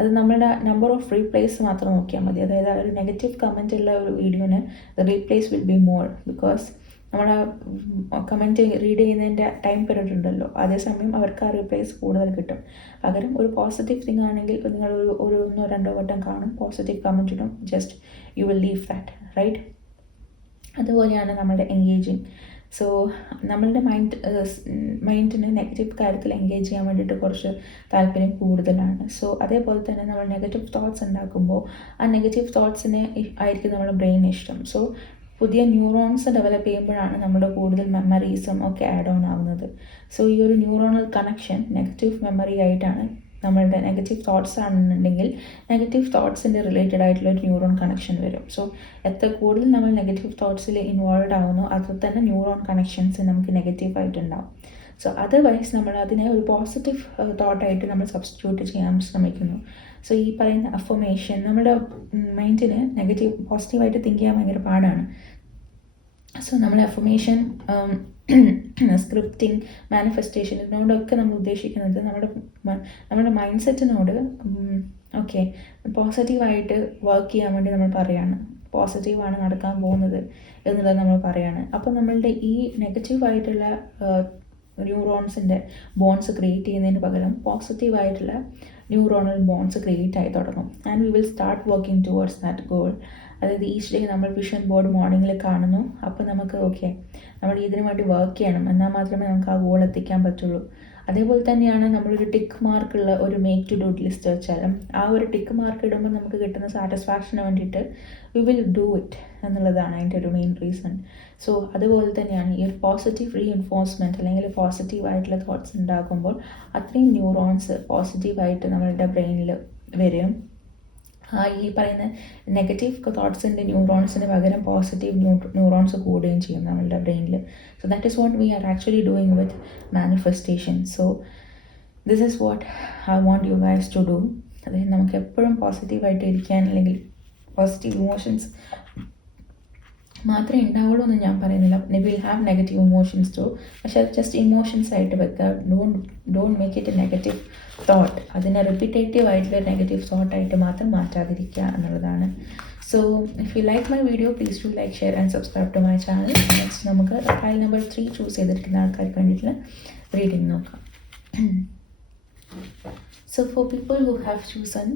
അത് നമ്മുടെ നമ്പർ ഓഫ് റീപ്ലേസ് മാത്രം നോക്കിയാൽ മതി. അതായത് ഒരു നെഗറ്റീവ് കമൻ്റ് ഉള്ള ഒരു വീഡിയോന് replies will be more, because നമ്മൾ കമൻറ്റ് റീഡ് ചെയ്യുന്നതിൻ്റെ ടൈം പീരീഡ് ഉണ്ടല്ലോ, അതേസമയം അവർക്ക് ആ റീപ്ലേസ് കൂടുതൽ കിട്ടും. പകരം ഒരു പോസിറ്റീവ് തിങ് ആണെങ്കിൽ നിങ്ങൾ ഒരു 1-2 വട്ടം കാണും, പോസിറ്റീവ് കമൻറ്റ് ഇടും, just you will leave that, right? അതുപോലെയാണ് നമ്മളുടെ എൻഗേജിങ്. സോ നമ്മളുടെ മൈൻഡിന് നെഗറ്റീവ് കാര്യത്തിൽ എൻഗേജ് ചെയ്യാൻ വേണ്ടിയിട്ട് കുറച്ച് താല്പര്യം കൂടുതലാണ്. സോ അതേപോലെ തന്നെ നമ്മൾ നെഗറ്റീവ് തോട്ട്സ് ഉണ്ടാക്കുമ്പോൾ ആ നെഗറ്റീവ് തോട്ട്സിനെ ആയിരിക്കും നമ്മുടെ ബ്രെയിൻ ഇഷ്ടം. സോ പുതിയ ന്യൂറോൺസ് ഡെവലപ്പ് ചെയ്യുമ്പോഴാണ് നമ്മുടെ കൂടുതൽ മെമ്മറീസും ഒക്കെ ആഡ് ഓൺ ആവുന്നത്. സോ ഈ ഒരു ന്യൂറോണൽ കണക്ഷൻ നെഗറ്റീവ് മെമ്മറി ആയിട്ടാണ്. നമ്മളുടെ നെഗറ്റീവ് തോട്ട്സ് ആണെന്നുണ്ടെങ്കിൽ നെഗറ്റീവ് തോട്ട്സിൻ്റെ റിലേറ്റഡ് ആയിട്ടുള്ള ഒരു ന്യൂറോൺ കണക്ഷൻ വരും. സോ എത്ര കൂടുതൽ നമ്മൾ നെഗറ്റീവ് തോട്ട്സിൽ ഇൻവോൾവ് ആവുന്നു, അതിൽ തന്നെ ന്യൂറോൺ കണക്ഷൻസ് നമുക്ക് നെഗറ്റീവായിട്ടുണ്ടാവും. സോ അതർവൈസ് നമ്മൾ അതിനെ ഒരു പോസിറ്റീവ് തോട്ടായിട്ട് നമ്മൾ സബ്സ്റ്റിറ്റ്യൂട്ട് ചെയ്യാൻ ശ്രമിക്കുന്നു. സോ ഈ പറയുന്ന അഫർമേഷൻ നമ്മുടെ മൈൻഡിന് പോസിറ്റീവായിട്ട് തിങ്ക് ചെയ്യാൻ ഭയങ്കര പാടാണ്. സോ നമ്മൾ അഫർമേഷൻ, സ്ക്രിപ്റ്റിംഗ്, മാനിഫെസ്റ്റേഷൻ, ഇതിനോടൊക്കെ നമ്മൾ ഉദ്ദേശിക്കുന്നത് നമ്മുടെ മൈൻഡ് സെറ്റിനോട് ഓക്കെ പോസിറ്റീവായിട്ട് വർക്ക് ചെയ്യാൻ വേണ്ടി നമ്മൾ പറയാണ്. പോസിറ്റീവാണ് നടക്കാൻ പോകുന്നത് എന്നുള്ളത് നമ്മൾ പറയാണ്. അപ്പോൾ നമ്മളുടെ ഈ നെഗറ്റീവായിട്ടുള്ള ന്യൂറോൺസിൻ്റെ ബോൺസ് ക്രിയേറ്റ് ചെയ്യുന്നതിന് പകരം പോസിറ്റീവായിട്ടുള്ള ന്യൂറോണൽ ബോൺസ് ക്രിയേറ്റ് ആയി തുടങ്ങും. And we will start working towards that goal. അതായത് ഈച്ച് ഡേ നമ്മൾ വിഷൻ ബോർഡ് മോർണിംഗിൽ കാണുന്നു. അപ്പോൾ നമുക്ക് ഓക്കെ നമ്മൾ ഇതിനു വേണ്ടി വർക്ക് ചെയ്യണം, എന്നാൽ മാത്രമേ നമുക്ക് ആ ഗോൾ എത്തിക്കാൻ പറ്റുള്ളൂ. അതേപോലെ തന്നെയാണ് നമ്മളൊരു ടിക്ക് മാർക്കുള്ള ഒരു മേക്ക് ടു ഡു ലിസ്റ്റ് വെച്ചാലും ആ ഒരു ടിക്ക് മാർക്ക് ഇടുമ്പോൾ നമുക്ക് കിട്ടുന്ന സാറ്റിസ്ഫാക്ഷന് വേണ്ടിയിട്ട് വി വിൽ ഡു ഇറ്റ് എന്നുള്ളതാണ് അതിൻ്റെ ഒരു മെയിൻ റീസൺ. സോ അതുപോലെ തന്നെയാണ് ഈ ഒരു പോസിറ്റീവ് റീഇൻഫോഴ്സ്മെൻറ്റ് അല്ലെങ്കിൽ പോസിറ്റീവായിട്ടുള്ള തോട്ട്സ് ഉണ്ടാക്കുമ്പോൾ അത്രയും ന്യൂറോൺസ് പോസിറ്റീവായിട്ട് നമ്മളുടെ ബ്രെയിനിൽ വരും. ഈ പറയുന്ന നെഗറ്റീവ് തോട്ട്സിൻ്റെ ന്യൂറോൺസിന് പകരം പോസിറ്റീവ് ന്യൂറോൺസ് കൂടുകയും ചെയ്യും നമ്മളുടെ ബ്രെയിനിൽ. So that is what we are actually doing with manifestation. So this is what I want you guys to do. അതായത് നമുക്ക് എപ്പോഴും പോസിറ്റീവായിട്ട് ഇരിക്കാൻ, അല്ലെങ്കിൽ പോസിറ്റീവ് ഇമോഷൻസ് മാത്രമേ ഉണ്ടാവുള്ളൂ എന്ന് ഞാൻ പറയുന്നില്ല. Will have negative emotions too, പക്ഷേ അത് ജസ്റ്റ് ഇമോഷൻസ് ആയിട്ട് വെക്കുക. Don't make it a negative thought. അതിനെ റിപ്പീറ്റേറ്റീവ് ആയിട്ടുള്ള നെഗറ്റീവ് തോട്ടായിട്ട് മാത്രം മാറ്റാതിരിക്കുക എന്നുള്ളതാണ്. So if you like my video please do like, share and subscribe to my channel. Next നമുക്ക് ഫയൽ നമ്പർ 3 ചൂസ് ചെയ്തിരിക്കുന്ന ആൾക്കാർക്ക് വേണ്ടിയിട്ടുള്ള റീഡിങ് നോക്കാം. So for people who have chosen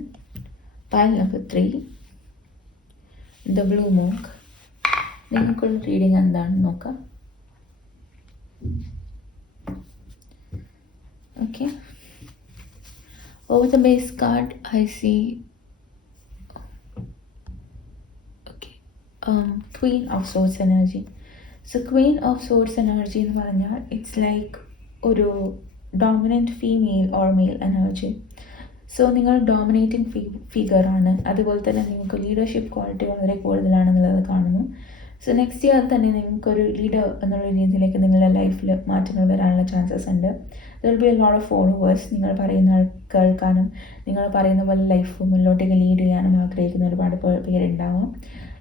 file number 3, the blue monk, നിങ്ങൾക്കുള്ള റീഡിങ് എന്താണെന്ന് നോക്കാം. Okay, over the base card I see Queen of Swords energy. So Queen of Swords energy എന്ന് പറഞ്ഞാൽ ഇറ്റ്സ് ലൈക്ക് ഒരു dominant female or male energy. So നിങ്ങൾ dominating ഫിഗറാണ്, അതുപോലെ തന്നെ നിങ്ങൾക്ക് ലീഡർഷിപ്പ് ക്വാളിറ്റി വളരെ കൂടുതലാണെന്നുള്ളത് കാണുന്നു. സോ നെക്സ്റ്റ് ഇയർ തന്നെ നിങ്ങൾക്കൊരു ലീഡർ എന്നുള്ള രീതിയിലേക്ക് നിങ്ങളുടെ ലൈഫിൽ മാറ്റങ്ങൾ വരാനുള്ള ചാൻസസ് ഉണ്ട്. There will be A lot of followers. നിങ്ങൾ പറയുന്ന കേൾക്കാനും നിങ്ങൾ പറയുന്ന പോലെ ലൈഫ് മുന്നോട്ടേക്ക് ലീഡ് ചെയ്യാനും ആഗ്രഹിക്കുന്ന ഒരുപാട് പേരുണ്ടാവും.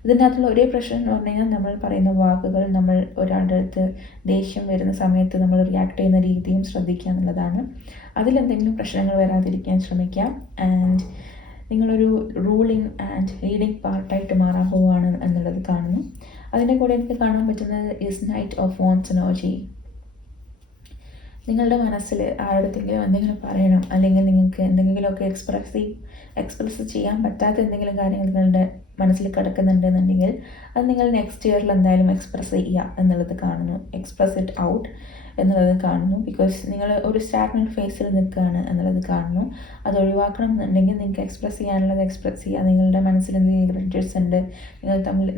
ഇതിൻ്റെ അകത്തുള്ള ഒരേ പ്രശ്നം എന്ന് പറഞ്ഞു കഴിഞ്ഞാൽ നമ്മൾ പറയുന്ന വാക്കുകൾ, നമ്മൾ ഒരാളുടെ അടുത്ത് ദേഷ്യം വരുന്ന സമയത്ത് നമ്മൾ റിയാക്ട് ചെയ്യുന്ന രീതിയും ശ്രദ്ധിക്കുക എന്നുള്ളതാണ്. അതിലെന്തെങ്കിലും പ്രശ്നങ്ങൾ വരാതിരിക്കാൻ ശ്രമിക്കുക. ആൻഡ് നിങ്ങളൊരു റൂളിംഗ് ആൻഡ് ലീഡിങ് പാർട്ടായിട്ട് മാറാൻ പോവുകയാണ് എന്നുള്ളത് കാണുന്നു. അതിൻ്റെ കൂടെ എനിക്ക് കാണാൻ പറ്റുന്നത് is knight of wands energy. നിങ്ങളുടെ മനസ്സിൽ ആരുടെങ്കിലും എന്തെങ്കിലും പറയണം, അല്ലെങ്കിൽ നിങ്ങൾക്ക് എന്തെങ്കിലുമൊക്കെ എക്സ്പ്രസ് ചെയ്യാൻ പറ്റാത്ത എന്തെങ്കിലും കാര്യങ്ങൾ നിങ്ങളുടെ മനസ്സിൽ കിടക്കുന്നുണ്ടെന്നുണ്ടെങ്കിൽ അത് നിങ്ങൾ നെക്സ്റ്റ് ഇയറിൽ എന്തായാലും എക്സ്പ്രസ് ചെയ്യുക എന്നുള്ളത് കാണുന്നു. Express it out. എന്നുള്ളത് കാണുന്നു. ബിക്കോസ് നിങ്ങൾ ഒരു സ്റ്റാഗ്നൻറ്റ് ഫേസിൽ നിൽക്കുകയാണ് എന്നുള്ളത് കാണുന്നു. അത് ഒഴിവാക്കണം എന്നുണ്ടെങ്കിൽ നിങ്ങൾക്ക് എക്സ്പ്രസ് ചെയ്യാനുള്ളത് എക്സ്പ്രസ് ചെയ്യുക. നിങ്ങളുടെ മനസ്സിൽ എന്തെങ്കിലും ഗ്രിഡ്ജസ് ഉണ്ട്,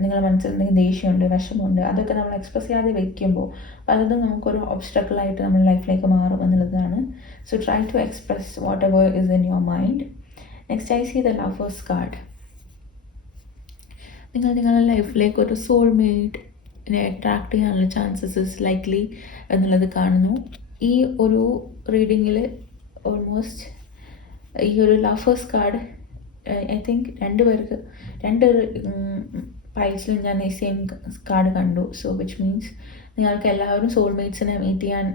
നിങ്ങളുടെ മനസ്സിൽ എന്തെങ്കിലും ദേഷ്യമുണ്ട്, വിഷമമുണ്ട്, അതൊക്കെ നമ്മൾ എക്സ്പ്രസ് ചെയ്യാതെ വയ്ക്കുമ്പോൾ പലതും നമുക്കൊരു ഒബ്സ്റ്റക്കിളായിട്ട് നമ്മുടെ ലൈഫിലേക്ക് മാറും എന്നുള്ളതാണ്. So try to express whatever is in your mind. Next I see the lovers card. നിങ്ങൾ നിങ്ങളുടെ ലൈഫിലേക്ക് ഒരു സോൾമേറ്റിനെ അട്രാക്ട് ചെയ്യാനുള്ള ചാൻസസ് ഇസ് ലൈക്ലി എന്നുള്ളത് കാണുന്നു. ഈ ഒരു റീഡിങ്ങിൽ ഓൾമോസ്റ്റ് ഈ ഒരു ലവേഴ്സ് കാർഡ് ഐ തിങ്ക് രണ്ട് പൈൽസിലും ഞാൻ ഈ സെയിം കാർഡ് കണ്ടു. സോ വിച്ച് മീൻസ് നിങ്ങൾക്ക് എല്ലാവരും സോൾമേറ്റ്സിനെ മീറ്റ് ചെയ്യാൻ,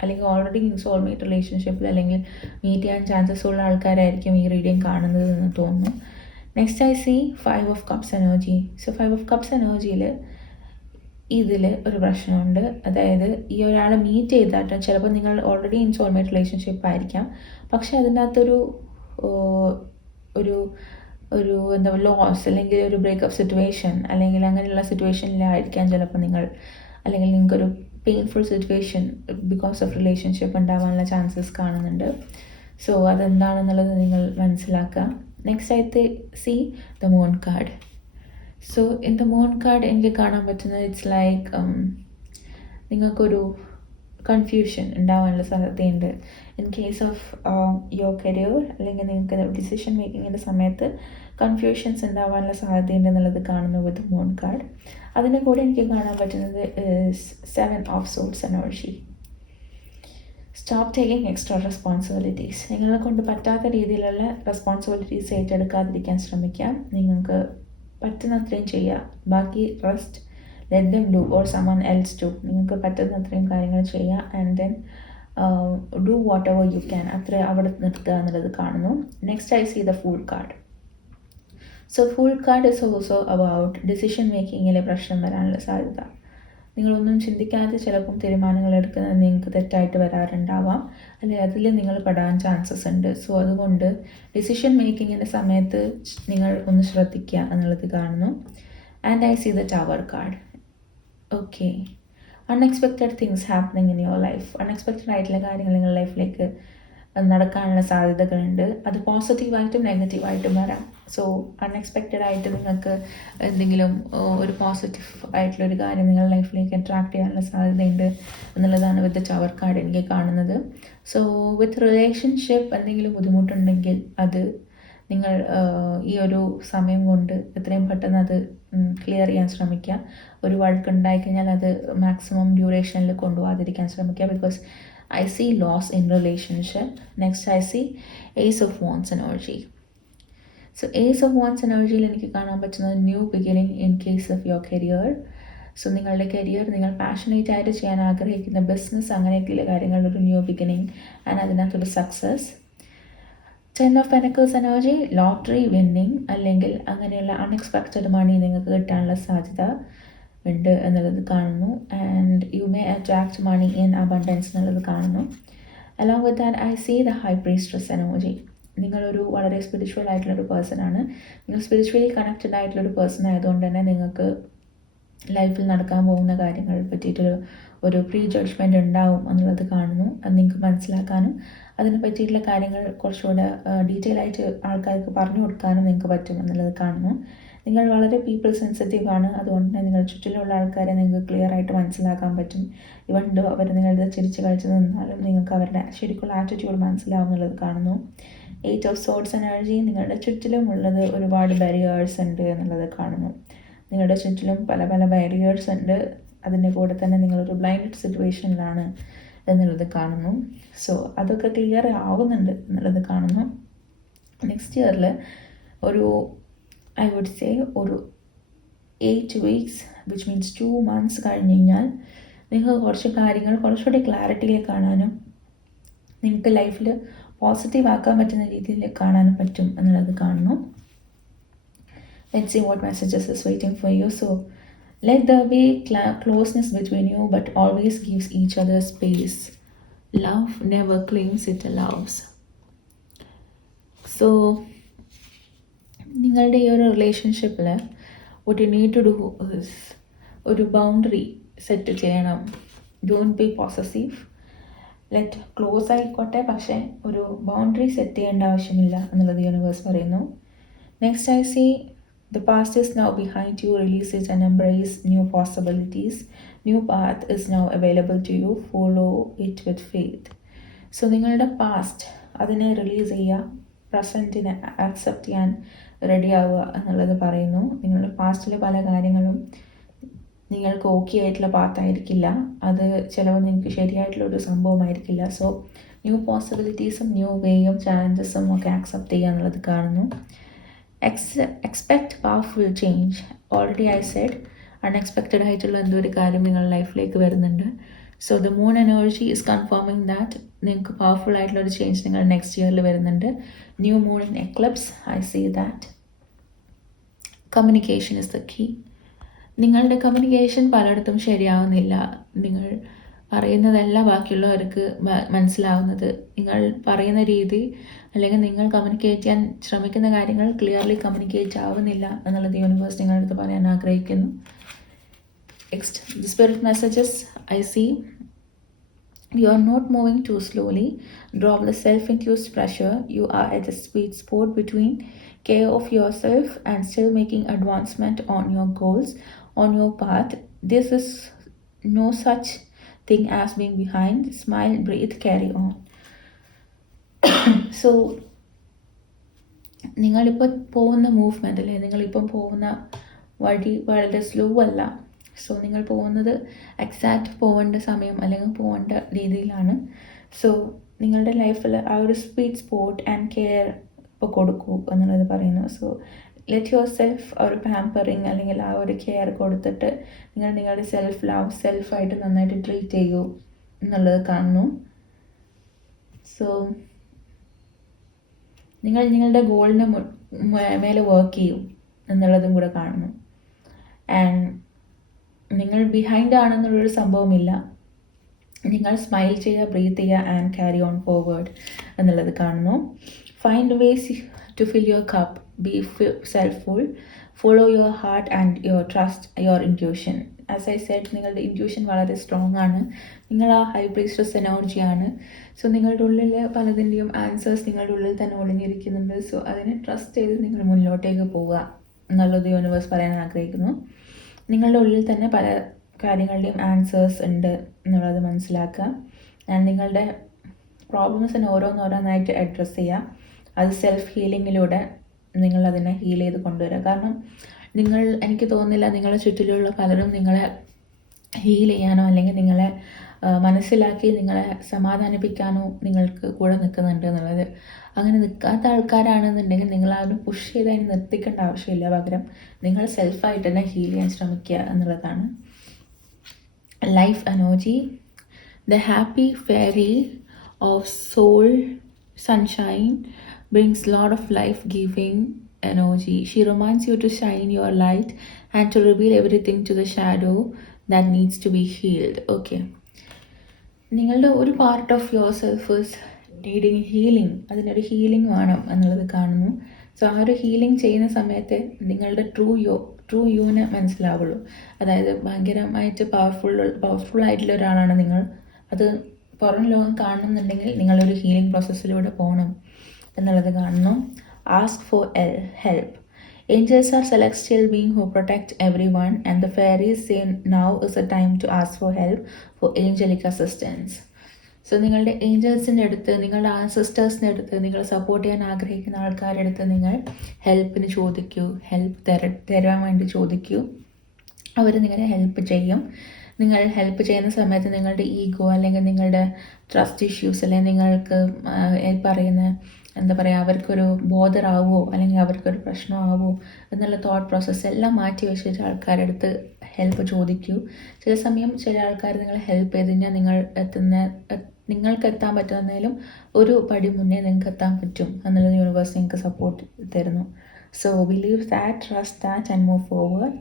അല്ലെങ്കിൽ ഓൾറെഡി സോൾമേറ്റ് റിലേഷൻഷിപ്പിൽ അല്ലെങ്കിൽ മീറ്റ് ചെയ്യാൻ ചാൻസസ് ഉള്ള ആൾക്കാരായിരിക്കും ഈ റീഡിങ് കാണുന്നത് എന്ന് തോന്നുന്നു. Next I C 5 of Cups energy. So 5 of Cups എനർജിയിൽ ഇതിൽ ഒരു പ്രശ്നമുണ്ട്. അതായത് ഈ ഒരാളെ മീറ്റ് ചെയ്തിട്ട് ചിലപ്പോൾ നിങ്ങൾ ഓൾറെഡി ഇൻ സോൾമേറ്റ് റിലേഷൻഷിപ്പ് ആയിരിക്കാം, പക്ഷെ അതിൻ്റെ അകത്തൊരു ഒരു എന്താ ലോസ് അല്ലെങ്കിൽ ഒരു ബ്രേക്കപ്പ് സിറ്റുവേഷൻ അല്ലെങ്കിൽ അങ്ങനെയുള്ള സിറ്റുവേഷനിലായിരിക്കാം ചിലപ്പോൾ നിങ്ങൾ, അല്ലെങ്കിൽ നിങ്ങൾക്കൊരു painful situation because of relationship ഉണ്ടാവാനുള്ള ചാൻസസ് കാണുന്നുണ്ട്. സോ അതെന്താണെന്നുള്ളത് നിങ്ങൾ മനസ്സിലാക്കുക. നെക്സ്റ്റ് ആയിട്ട് C the moon card. So in the moon card എനിക്ക് കാണാൻ പറ്റുന്നത് ഇറ്റ്സ് ലൈക്ക് നിങ്ങൾക്കൊരു കൺഫ്യൂഷൻ ഉണ്ടാവാനുള്ള സാധ്യതയുണ്ട് in case of your career, അല്ലെങ്കിൽ നിങ്ങൾക്ക് ഡിസിഷൻ മേക്കിങ്ങിൻ്റെ സമയത്ത് കൺഫ്യൂഷൻസ് ഉണ്ടാവാനുള്ള സാധ്യതയുണ്ട് എന്നുള്ളത് കാണുന്നു വിത്ത് മൂൺ കാർഡ്. അതിൻ്റെ കൂടെ എനിക്ക് കാണാൻ പറ്റുന്നത് 7 of Swords energy. Stop taking extra responsibilities. നിങ്ങളെ കൊണ്ട് പറ്റാത്ത രീതിയിലുള്ള റെസ്പോൺസിബിലിറ്റീസ് ഏറ്റെടുക്കാതിരിക്കാൻ ശ്രമിക്കാം. നിങ്ങൾക്ക് പറ്റുന്നത്രയും ചെയ്യുക, ബാക്കി rest let them do or someone else do. നിങ്ങൾക്ക് പറ്റുന്നത്രയും കാര്യങ്ങൾ ചെയ്യുക and then do whatever you can. അത്ര അവിടെ നിർത്തുക എന്നുള്ളത് കാണുന്നു. Next I see the fool card. So fool card is also about decision മേക്കിങ്ങിലെ പ്രശ്നം വരാനുള്ള സാധ്യത. നിങ്ങളൊന്നും ചിന്തിക്കാതെ ചിലപ്പം തീരുമാനങ്ങൾ എടുക്കുന്നത് നിങ്ങൾക്ക് തെറ്റായിട്ട് വരാറുണ്ടാവാം, അല്ലെങ്കിൽ അതിൽ നിങ്ങൾ പെടാൻ ചാൻസസ് ഉണ്ട്. സോ അതുകൊണ്ട് ഡിസിഷൻ മേക്കിങ്ങിൻ്റെ സമയത്ത് നിങ്ങൾ ഒന്ന് ശ്രദ്ധിക്കുക എന്നുള്ളത് കാണുന്നു. And I see the tower card. Okay, unexpected things happening in your life. Unexpected ആയിട്ടുള്ള കാര്യങ്ങൾ നിങ്ങളുടെ ലൈഫിലേക്ക് നടക്കാനുള്ള സാധ്യതകളുണ്ട്. അത് പോസിറ്റീവായിട്ടും നെഗറ്റീവായിട്ടും വരാം. സോ അൺഎക്സ്പെക്റ്റഡ് ആയിട്ട് നിങ്ങൾക്ക് എന്തെങ്കിലും ഒരു പോസിറ്റീവ് ആയിട്ടുള്ളൊരു കാര്യം നിങ്ങളുടെ ലൈഫിലേക്ക് അട്രാക്ട് ചെയ്യാനുള്ള സാധ്യതയുണ്ട് എന്നുള്ളതാണ് വിത്ത് ടവർ കാർഡ് എനിക്ക് കാണുന്നത്. സോ വിത്ത് റിലേഷൻഷിപ്പ് എന്തെങ്കിലും ബുദ്ധിമുട്ടുണ്ടെങ്കിൽ അത് നിങ്ങൾ ഈ ഒരു സമയം കൊണ്ട് എത്രയും പെട്ടെന്ന് അത് ക്ലിയർ ചെയ്യാൻ ശ്രമിക്കുക. ഒരു വഴക്കുണ്ടായിക്കഴിഞ്ഞാൽ അത് മാക്സിമം ഡ്യൂറേഷനിൽ കൊണ്ടുപോകാതിരിക്കാൻ ശ്രമിക്കുക. Because I see loss in relationship. Next I see Ace of Wands energy. So Ace of Wands energy എനിക്ക് കാണാൻ പറ്റുന്നത് new beginning in case of your career. So നിങ്ങളുടെ കരിയർ, നിങ്ങൾ പാഷനേറ്റ് ആയിട്ട് ചെയ്യാൻ ആഗ്രഹിക്കുന്ന ബിസിനസ്, അങ്ങനെയൊക്കെയുള്ള കാര്യങ്ങളിൽ ഒരു ന്യൂ ബിഗിനിങ് ആൻഡ് അതിനകത്തൊരു success. 10 of Pentacles energy, lottery winning അല്ലെങ്കിൽ അങ്ങനെയുള്ള അൺഎക്സ്പെക്റ്റഡ് മണി നിങ്ങൾക്ക് കിട്ടാനുള്ള സാധ്യത ഉണ്ട് എന്നുള്ളത് കാണുന്നു. And you may attract money in abundance എന്നുള്ളത് കാണുന്നു. Along with that I see the high priestess energy. നിങ്ങളൊരു വളരെ സ്പിരിച്വൽ ആയിട്ടുള്ളൊരു പേഴ്സൺ ആണ്. നിങ്ങൾ സ്പിരിച്വലി കണക്റ്റഡ് ആയിട്ടുള്ളൊരു പേഴ്സൺ ആയതുകൊണ്ട് തന്നെ നിങ്ങൾക്ക് ലൈഫിൽ നടക്കാൻ പോകുന്ന കാര്യങ്ങളെ പറ്റിയിട്ടൊരു പ്രീ ജഡ്ജ്മെൻറ്റ് ഉണ്ടാവും എന്നുള്ളത് കാണുന്നു. അത് നിങ്ങൾക്ക് മനസ്സിലാക്കാനും അതിനെ പറ്റിയിട്ടുള്ള കാര്യങ്ങൾ കുറച്ചുകൂടെ ഡീറ്റെയിൽ ആയിട്ട് ആൾക്കാർക്ക് പറഞ്ഞു കൊടുക്കാനും നിങ്ങൾക്ക് പറ്റും എന്നുള്ളത് കാണുന്നു. നിങ്ങൾ വളരെ പീപ്പിൾ സെൻസിറ്റീവ് ആണ്. അതുകൊണ്ട് തന്നെ നിങ്ങൾ ചുറ്റിലുള്ള ആൾക്കാരെ നിങ്ങൾക്ക് ക്ലിയർ ആയിട്ട് മനസ്സിലാക്കാൻ പറ്റും. ഇവൻ അവർ നിങ്ങളുടെ ചിരിച്ച് കളിച്ച് നിന്നാലും നിങ്ങൾക്ക് അവരുടെ ശരിക്കുള്ള ആറ്റിറ്റ്യൂഡ് മനസ്സിലാവും എന്നുള്ളത് കാണുന്നു. 8 of Swords എനർജി. നിങ്ങളുടെ ചുറ്റിലും ഉള്ളത് ഒരുപാട് ബാരിയേഴ്സ് ഉണ്ട് എന്നുള്ളത് കാണുന്നു. നിങ്ങളുടെ ചുറ്റിലും പല പല ബാരിയേഴ്സ് ഉണ്ട്. അതിൻ്റെ കൂടെ തന്നെ നിങ്ങളൊരു ബ്ലൈൻഡ് സിറ്റുവേഷനിലാണ് എന്നുള്ളത് കാണുന്നു. സോ അതൊക്കെ ക്ലിയർ ആവുന്നുണ്ട് എന്നുള്ളത് കാണുന്നു. നെക്സ്റ്റ് ഇയറിൽ ഒരു ഐ വുഡ് സേ ഒരു 8 weeks വിച്ച് മീൻസ് 2 months കഴിഞ്ഞ് കഴിഞ്ഞാൽ നിങ്ങൾക്ക് കുറച്ച് കാര്യങ്ങൾ കുറച്ചുകൂടി ക്ലാരിറ്റിയിൽ കാണാനും നിങ്ങൾക്ക് ലൈഫിൽ പോസിറ്റീവ് ആക്കാൻ പറ്റുന്ന രീതിയിൽ കാണാനും പറ്റും എന്നുള്ളത് കാണുന്നു. Let's see what messages is waiting for you. So let there be closeness between you, but always gives each other space. Love never claims, it allows. So നിങ്ങളുടെ ഈ ഒരു റിലേഷൻഷിപ്പിൽ what you need to do is ഒരു boundary set ചെയ്യണം. Don't be possessive. Let close ആയിക്കോട്ടെ, പക്ഷേ ഒരു boundary set ചെയ്യേണ്ട ആവശ്യമില്ല എന്നുള്ളത് യൂണിവേഴ്സ് പറയുന്നു. Next I see the past is now behind you. Release it and embrace new possibilities. New path is now available to you. Follow it with faith. So നിങ്ങളുടെ past അതിനെ release ചെയ്യുക, പ്രസൻറ്റിനെ accept ചെയ്യാൻ ready ആവുക എന്നുള്ളത് പറയുന്നു. നിങ്ങളുടെ പാസ്റ്റിലെ പല കാര്യങ്ങളും നിങ്ങൾക്ക് ഓക്കെ ആയിട്ടുള്ള പാത്തായിരിക്കില്ല, അത് ചിലപ്പോൾ നിങ്ങൾക്ക് ശരിയായിട്ടുള്ള ഒരു സംഭവമായിരിക്കില്ല. സോ ന്യൂ പോസിബിലിറ്റീസും ന്യൂ വേയും ചാലഞ്ചസും ഒക്കെ ആക്സെപ്റ്റ് ചെയ്യുക എന്നുള്ളത് കാണുന്നു. Expect powerful change. Already I said unexpected ആയിട്ടുള്ള എന്തോ ഒരു കാര്യം നിങ്ങളുടെ ലൈഫിലേക്ക് വരുന്നുണ്ട്. So the moon energy is confirming that നിങ്ങൾക്ക് പവർഫുൾ ആയിട്ടുള്ള ഒരു ചേഞ്ച് നിങ്ങൾ നെക്സ്റ്റ് ഇയറിൽ വരുന്നുണ്ട്. New moon in eclipse, I see that communication is the key. നിങ്ങളുടെ കമ്മ്യൂണിക്കേഷൻ പലയിടത്തും ശരിയാവുന്നില്ല. നിങ്ങൾ പറയുന്നതല്ല ബാക്കിയുള്ളവർക്ക് മനസ്സിലാവുന്നത്. നിങ്ങൾ പറയുന്ന രീതി അല്ലെങ്കിൽ നിങ്ങൾ കമ്മ്യൂണിക്കേറ്റ് ചെയ്യാൻ ശ്രമിക്കുന്ന കാര്യങ്ങൾ ക്ലിയർലി കമ്മ്യൂണിക്കേറ്റ് ആവുന്നില്ല എന്നുള്ളത് യൂണിവേഴ്സ് നിങ്ങളുടെ അടുത്ത് പറയാൻ ആഗ്രഹിക്കുന്നു. Next the spirit messages I see. You are not moving too slowly. Drop the self-induced pressure. You are at a sweet spot between care of yourself and still making advancement on your goals, on your path. This is no such thing as being behind. Smile, breathe, carry on. So നിങ്ങളിപ്പോൾ പോകുന്ന movement അല്ലേ, നിങ്ങളിപ്പം പോകുന്ന വഴി വളരെ slow അല്ല. So നിങ്ങൾ പോകുന്നത് എക്സാക്റ്റ് പോകേണ്ട സമയം അല്ലെങ്കിൽ പോകേണ്ട രീതിയിലാണ്. സോ നിങ്ങളുടെ ലൈഫിൽ ആ ഒരു സ്വീറ്റ് സ്പോട്ട് ആൻഡ് കെയർ ഇപ്പോൾ കൊടുക്കൂ എന്നുള്ളത് പറയുന്നു. സോ ലെറ്റ് യുവർ സെൽഫ് ആ ഒരു പാമ്പറിങ് അല്ലെങ്കിൽ ആ ഒരു കെയർ കൊടുത്തിട്ട് നിങ്ങൾ നിങ്ങളുടെ സെൽഫ് ലവ് സെൽഫായിട്ട് നന്നായിട്ട് ട്രീറ്റ് ചെയ്യൂ എന്നുള്ളത് കാണുന്നു. സോ നിങ്ങൾ നിങ്ങളുടെ ഗോളിന് മേലെ വർക്ക് ചെയ്യും എന്നുള്ളതും കൂടെ കാണുന്നു. ആൻഡ് നിങ്ങൾ ബിഹൈൻഡ് ആണെന്നുള്ളൊരു സംഭവമില്ല. നിങ്ങൾ സ്മൈൽ ചെയ്യുക, ബ്രീത്ത് ചെയ്യുക ആൻഡ് ക്യാരി ഓൺ ഫോർവേഡ് എന്നുള്ളത് കാണുന്നു. Find ways to fill your cup, be selfful, follow your heart and your trust your intuition. As I said നിങ്ങളുടെ ഇൻറ്റ്യൂഷൻ വളരെ സ്ട്രോങ് ആണ്. നിങ്ങൾ ആ ഹൈ പ്രീസ്റ്റസ് എനർജിയാണ്. സോ നിങ്ങളുടെ ഉള്ളിൽ പലതിൻ്റെയും ആൻസേഴ്സ് നിങ്ങളുടെ ഉള്ളിൽ തന്നെ ഒളിഞ്ഞിരിക്കുന്നുണ്ട്. സോ അതിനെ ട്രസ്റ്റ് ചെയ്ത് നിങ്ങൾ മുന്നോട്ടേക്ക് പോവുക എന്നുള്ളത് യൂണിവേഴ്സ് പറയാൻ ആഗ്രഹിക്കുന്നു. നിങ്ങളുടെ ഉള്ളിൽ തന്നെ പല കാര്യങ്ങളുടെയും ആൻസേഴ്സ് ഉണ്ട് എന്നുള്ളത് മനസ്സിലാക്കുക. ആൻഡ് നിങ്ങളുടെ പ്രോബ്ലംസിനെ ഓരോന്നോരോന്നായിട്ട് അഡ്രസ്സ് ചെയ്യുക. അത് സെൽഫ് ഹീലിങ്ങിലൂടെ നിങ്ങളതിനെ ഹീൽ ചെയ്ത് കൊണ്ടുവരിക. കാരണം എനിക്ക് തോന്നുന്നില്ല നിങ്ങളുടെ ചുറ്റിലുള്ള പലരും നിങ്ങളെ ഹീൽ ചെയ്യാനോ അല്ലെങ്കിൽ നിങ്ങളെ മനസ്സിലാക്കി നിങ്ങളെ സമാധാനിപ്പിക്കാനോ നിങ്ങൾക്ക് കൂടെ നിൽക്കുന്നുണ്ട് എന്നുള്ളത്. അങ്ങനെ നിൽക്കാത്ത ആൾക്കാരാണെന്നുണ്ടെങ്കിൽ നിങ്ങളാരും പുഷ് ചെയ്ത് അതിന് നിർത്തിക്കേണ്ട ആവശ്യമില്ല. പകരം നിങ്ങൾ സെൽഫായിട്ട് തന്നെ ഹീൽ ചെയ്യാൻ ശ്രമിക്കുക എന്നുള്ളതാണ്. Life energy. The happy fairy of soul sunshine brings lot of life-giving energy. She reminds you to shine your light and to reveal everything to the shadow that needs to be healed. Okay. നിങ്ങളുടെ ഒരു part of your self is needing healing. അതിനൊരു healing വേണം എന്നുള്ളത് കാണുന്നു. So ആ ഒരു healing ചെയ്യുന്ന സമയത്ത് നിങ്ങളുടെ ട്രൂ യുവിനെ മനസ്സിലാവുള്ളൂ. അതായത് ഭയങ്കരമായിട്ട് പവർഫുൾ ആയിട്ടുള്ള ഒരാളാണ് നിങ്ങൾ. അത് പുറം ലോകം കാണുന്നുണ്ടെങ്കിൽ നിങ്ങളൊരു ഹീലിംഗ് പ്രോസസ്സിലൂടെ പോകണം എന്നുള്ളത് കാണുന്നു. Ask for help. Angels are celestial beings who protect everyone, and the fairies say now is the time to ask for help, for angelic assistance. So നിങ്ങളുടെ ഏഞ്ചൽസിൻ്റെ അടുത്ത്, നിങ്ങളുടെ ആൻസസ്റ്റേഴ്സിൻ്റെ അടുത്ത്, നിങ്ങൾ സപ്പോർട്ട് ചെയ്യാൻ ആഗ്രഹിക്കുന്ന ആൾക്കാരുടെ അടുത്ത് നിങ്ങൾ ഹെൽപ്പിന് ചോദിക്കൂ, ഹെൽപ്പ് തരാൻ വേണ്ടി ചോദിക്കൂ. അവർ നിങ്ങളെ ഹെൽപ്പ് ചെയ്യും. നിങ്ങൾ ഹെൽപ്പ് ചെയ്യുന്ന സമയത്ത് നിങ്ങളുടെ ഈഗോ അല്ലെങ്കിൽ നിങ്ങളുടെ ട്രസ്റ്റ് ഇഷ്യൂസ് അല്ലെങ്കിൽ നിങ്ങൾക്ക് പറയുന്ന എന്താ പറയുക അവർക്കൊരു ബോധറാവോ അല്ലെങ്കിൽ അവർക്കൊരു പ്രശ്നമാവോ എന്നുള്ള തോട്ട് പ്രോസസ്സ് എല്ലാം മാറ്റി വെച്ചിട്ട് ആൾക്കാരുടെ അടുത്ത് ഹെൽപ്പ് ചോദിക്കൂ. ചില സമയം ചില ആൾക്കാർ നിങ്ങളെ ഹെൽപ്പ് ചെയ്ത് കഴിഞ്ഞാൽ നിങ്ങൾക്ക് എത്താൻ പറ്റുന്നതിലും ഒരു പടി മുന്നേ നിങ്ങൾക്ക് എത്താൻ പറ്റും എന്നുള്ളത് യൂണിവേഴ്സ് നിങ്ങൾക്ക് സപ്പോർട്ട് തരുന്നു. So believe that, trust that and move forward.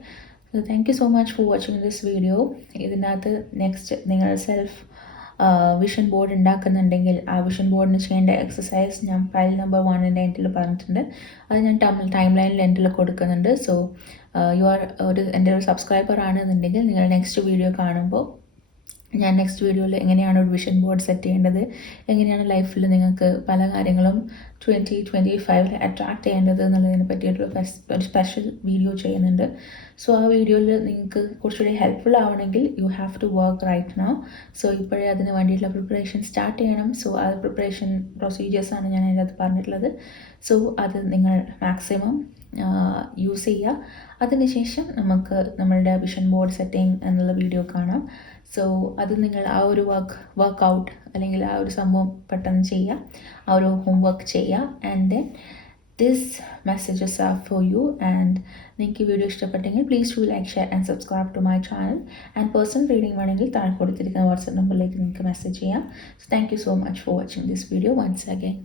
So thank you so much for watching this video. ഇതിനകത്ത് നെക്സ്റ്റ് നിങ്ങൾ സെൽഫ് വിഷൻ ബോർഡ് ഉണ്ടാക്കുന്നുണ്ടെങ്കിൽ ആ വിഷൻ ബോർഡിന് ചെയ്യേണ്ട എക്സസൈസ് ഞാൻ ഫയൽ നമ്പർ 1 എൻഡിൽ പറഞ്ഞിട്ടുണ്ട്. അത് ഞാൻ ടൈം ലൈനിൽ എൻഡിൽ കൊടുക്കുന്നുണ്ട്. സോ എൻ്റെ ഒരു സബ്സ്ക്രൈബർ ആണെന്നുണ്ടെങ്കിൽ നിങ്ങൾ നെക്സ്റ്റ് വീഡിയോ കാണുമ്പോൾ ഞാൻ നെക്സ്റ്റ് വീഡിയോയിൽ എങ്ങനെയാണ് ഒരു വിഷൻ ബോർഡ് സെറ്റ് ചെയ്യേണ്ടത്, എങ്ങനെയാണ് ലൈഫിൽ നിങ്ങൾക്ക് പല കാര്യങ്ങളും 2025 അട്രാക്റ്റ് ചെയ്യേണ്ടത് എന്നുള്ളതിനെ പറ്റിയിട്ടൊരു ഒരു സ്പെഷ്യൽ വീഡിയോ ചെയ്യുന്നുണ്ട്. സോ ആ വീഡിയോയിൽ നിങ്ങൾക്ക് കുറച്ചുകൂടി ഹെൽപ്ഫുൾ ആവണമെങ്കിൽ you have to work right now. So ഇപ്പോഴേ അതിന് വേണ്ടിയിട്ടുള്ള പ്രിപ്പറേഷൻ സ്റ്റാർട്ട് ചെയ്യണം. സോ ആ പ്രിപ്പറേഷൻ പ്രൊസീജിയേഴ്സാണ് ഞാൻ അതിനകത്ത് പറഞ്ഞിട്ടുള്ളത്. സോ അത് നിങ്ങൾ മാക്സിമം യൂസ് ചെയ്യുക. അതിനുശേഷം നമുക്ക് നമ്മളുടെ വിഷൻ ബോർഡ് സെറ്റിംഗ് എന്നുള്ള വീഡിയോ കാണാം. സോ അത് നിങ്ങൾ ആ ഒരു വർക്കൗട്ട് അല്ലെങ്കിൽ ആ ഒരു സംഭവം പെട്ടെന്ന് ചെയ്യുക, ആ ഒരു ഹോംവർക്ക് ചെയ്യുക. And then this messages are for you. And നിങ്ങൾക്ക് ഈ വീഡിയോ ഇഷ്ടപ്പെട്ടെങ്കിൽ please do like, share and subscribe to my channel. And personal reading വേണമെങ്കിൽ താഴെ കൊടുത്തിരിക്കുന്ന വാട്സ്ആപ്പ് നമ്പറിലേക്ക് നിങ്ങൾക്ക് മെസ്സേജ് ചെയ്യാം. So thank you so much for watching this video once again.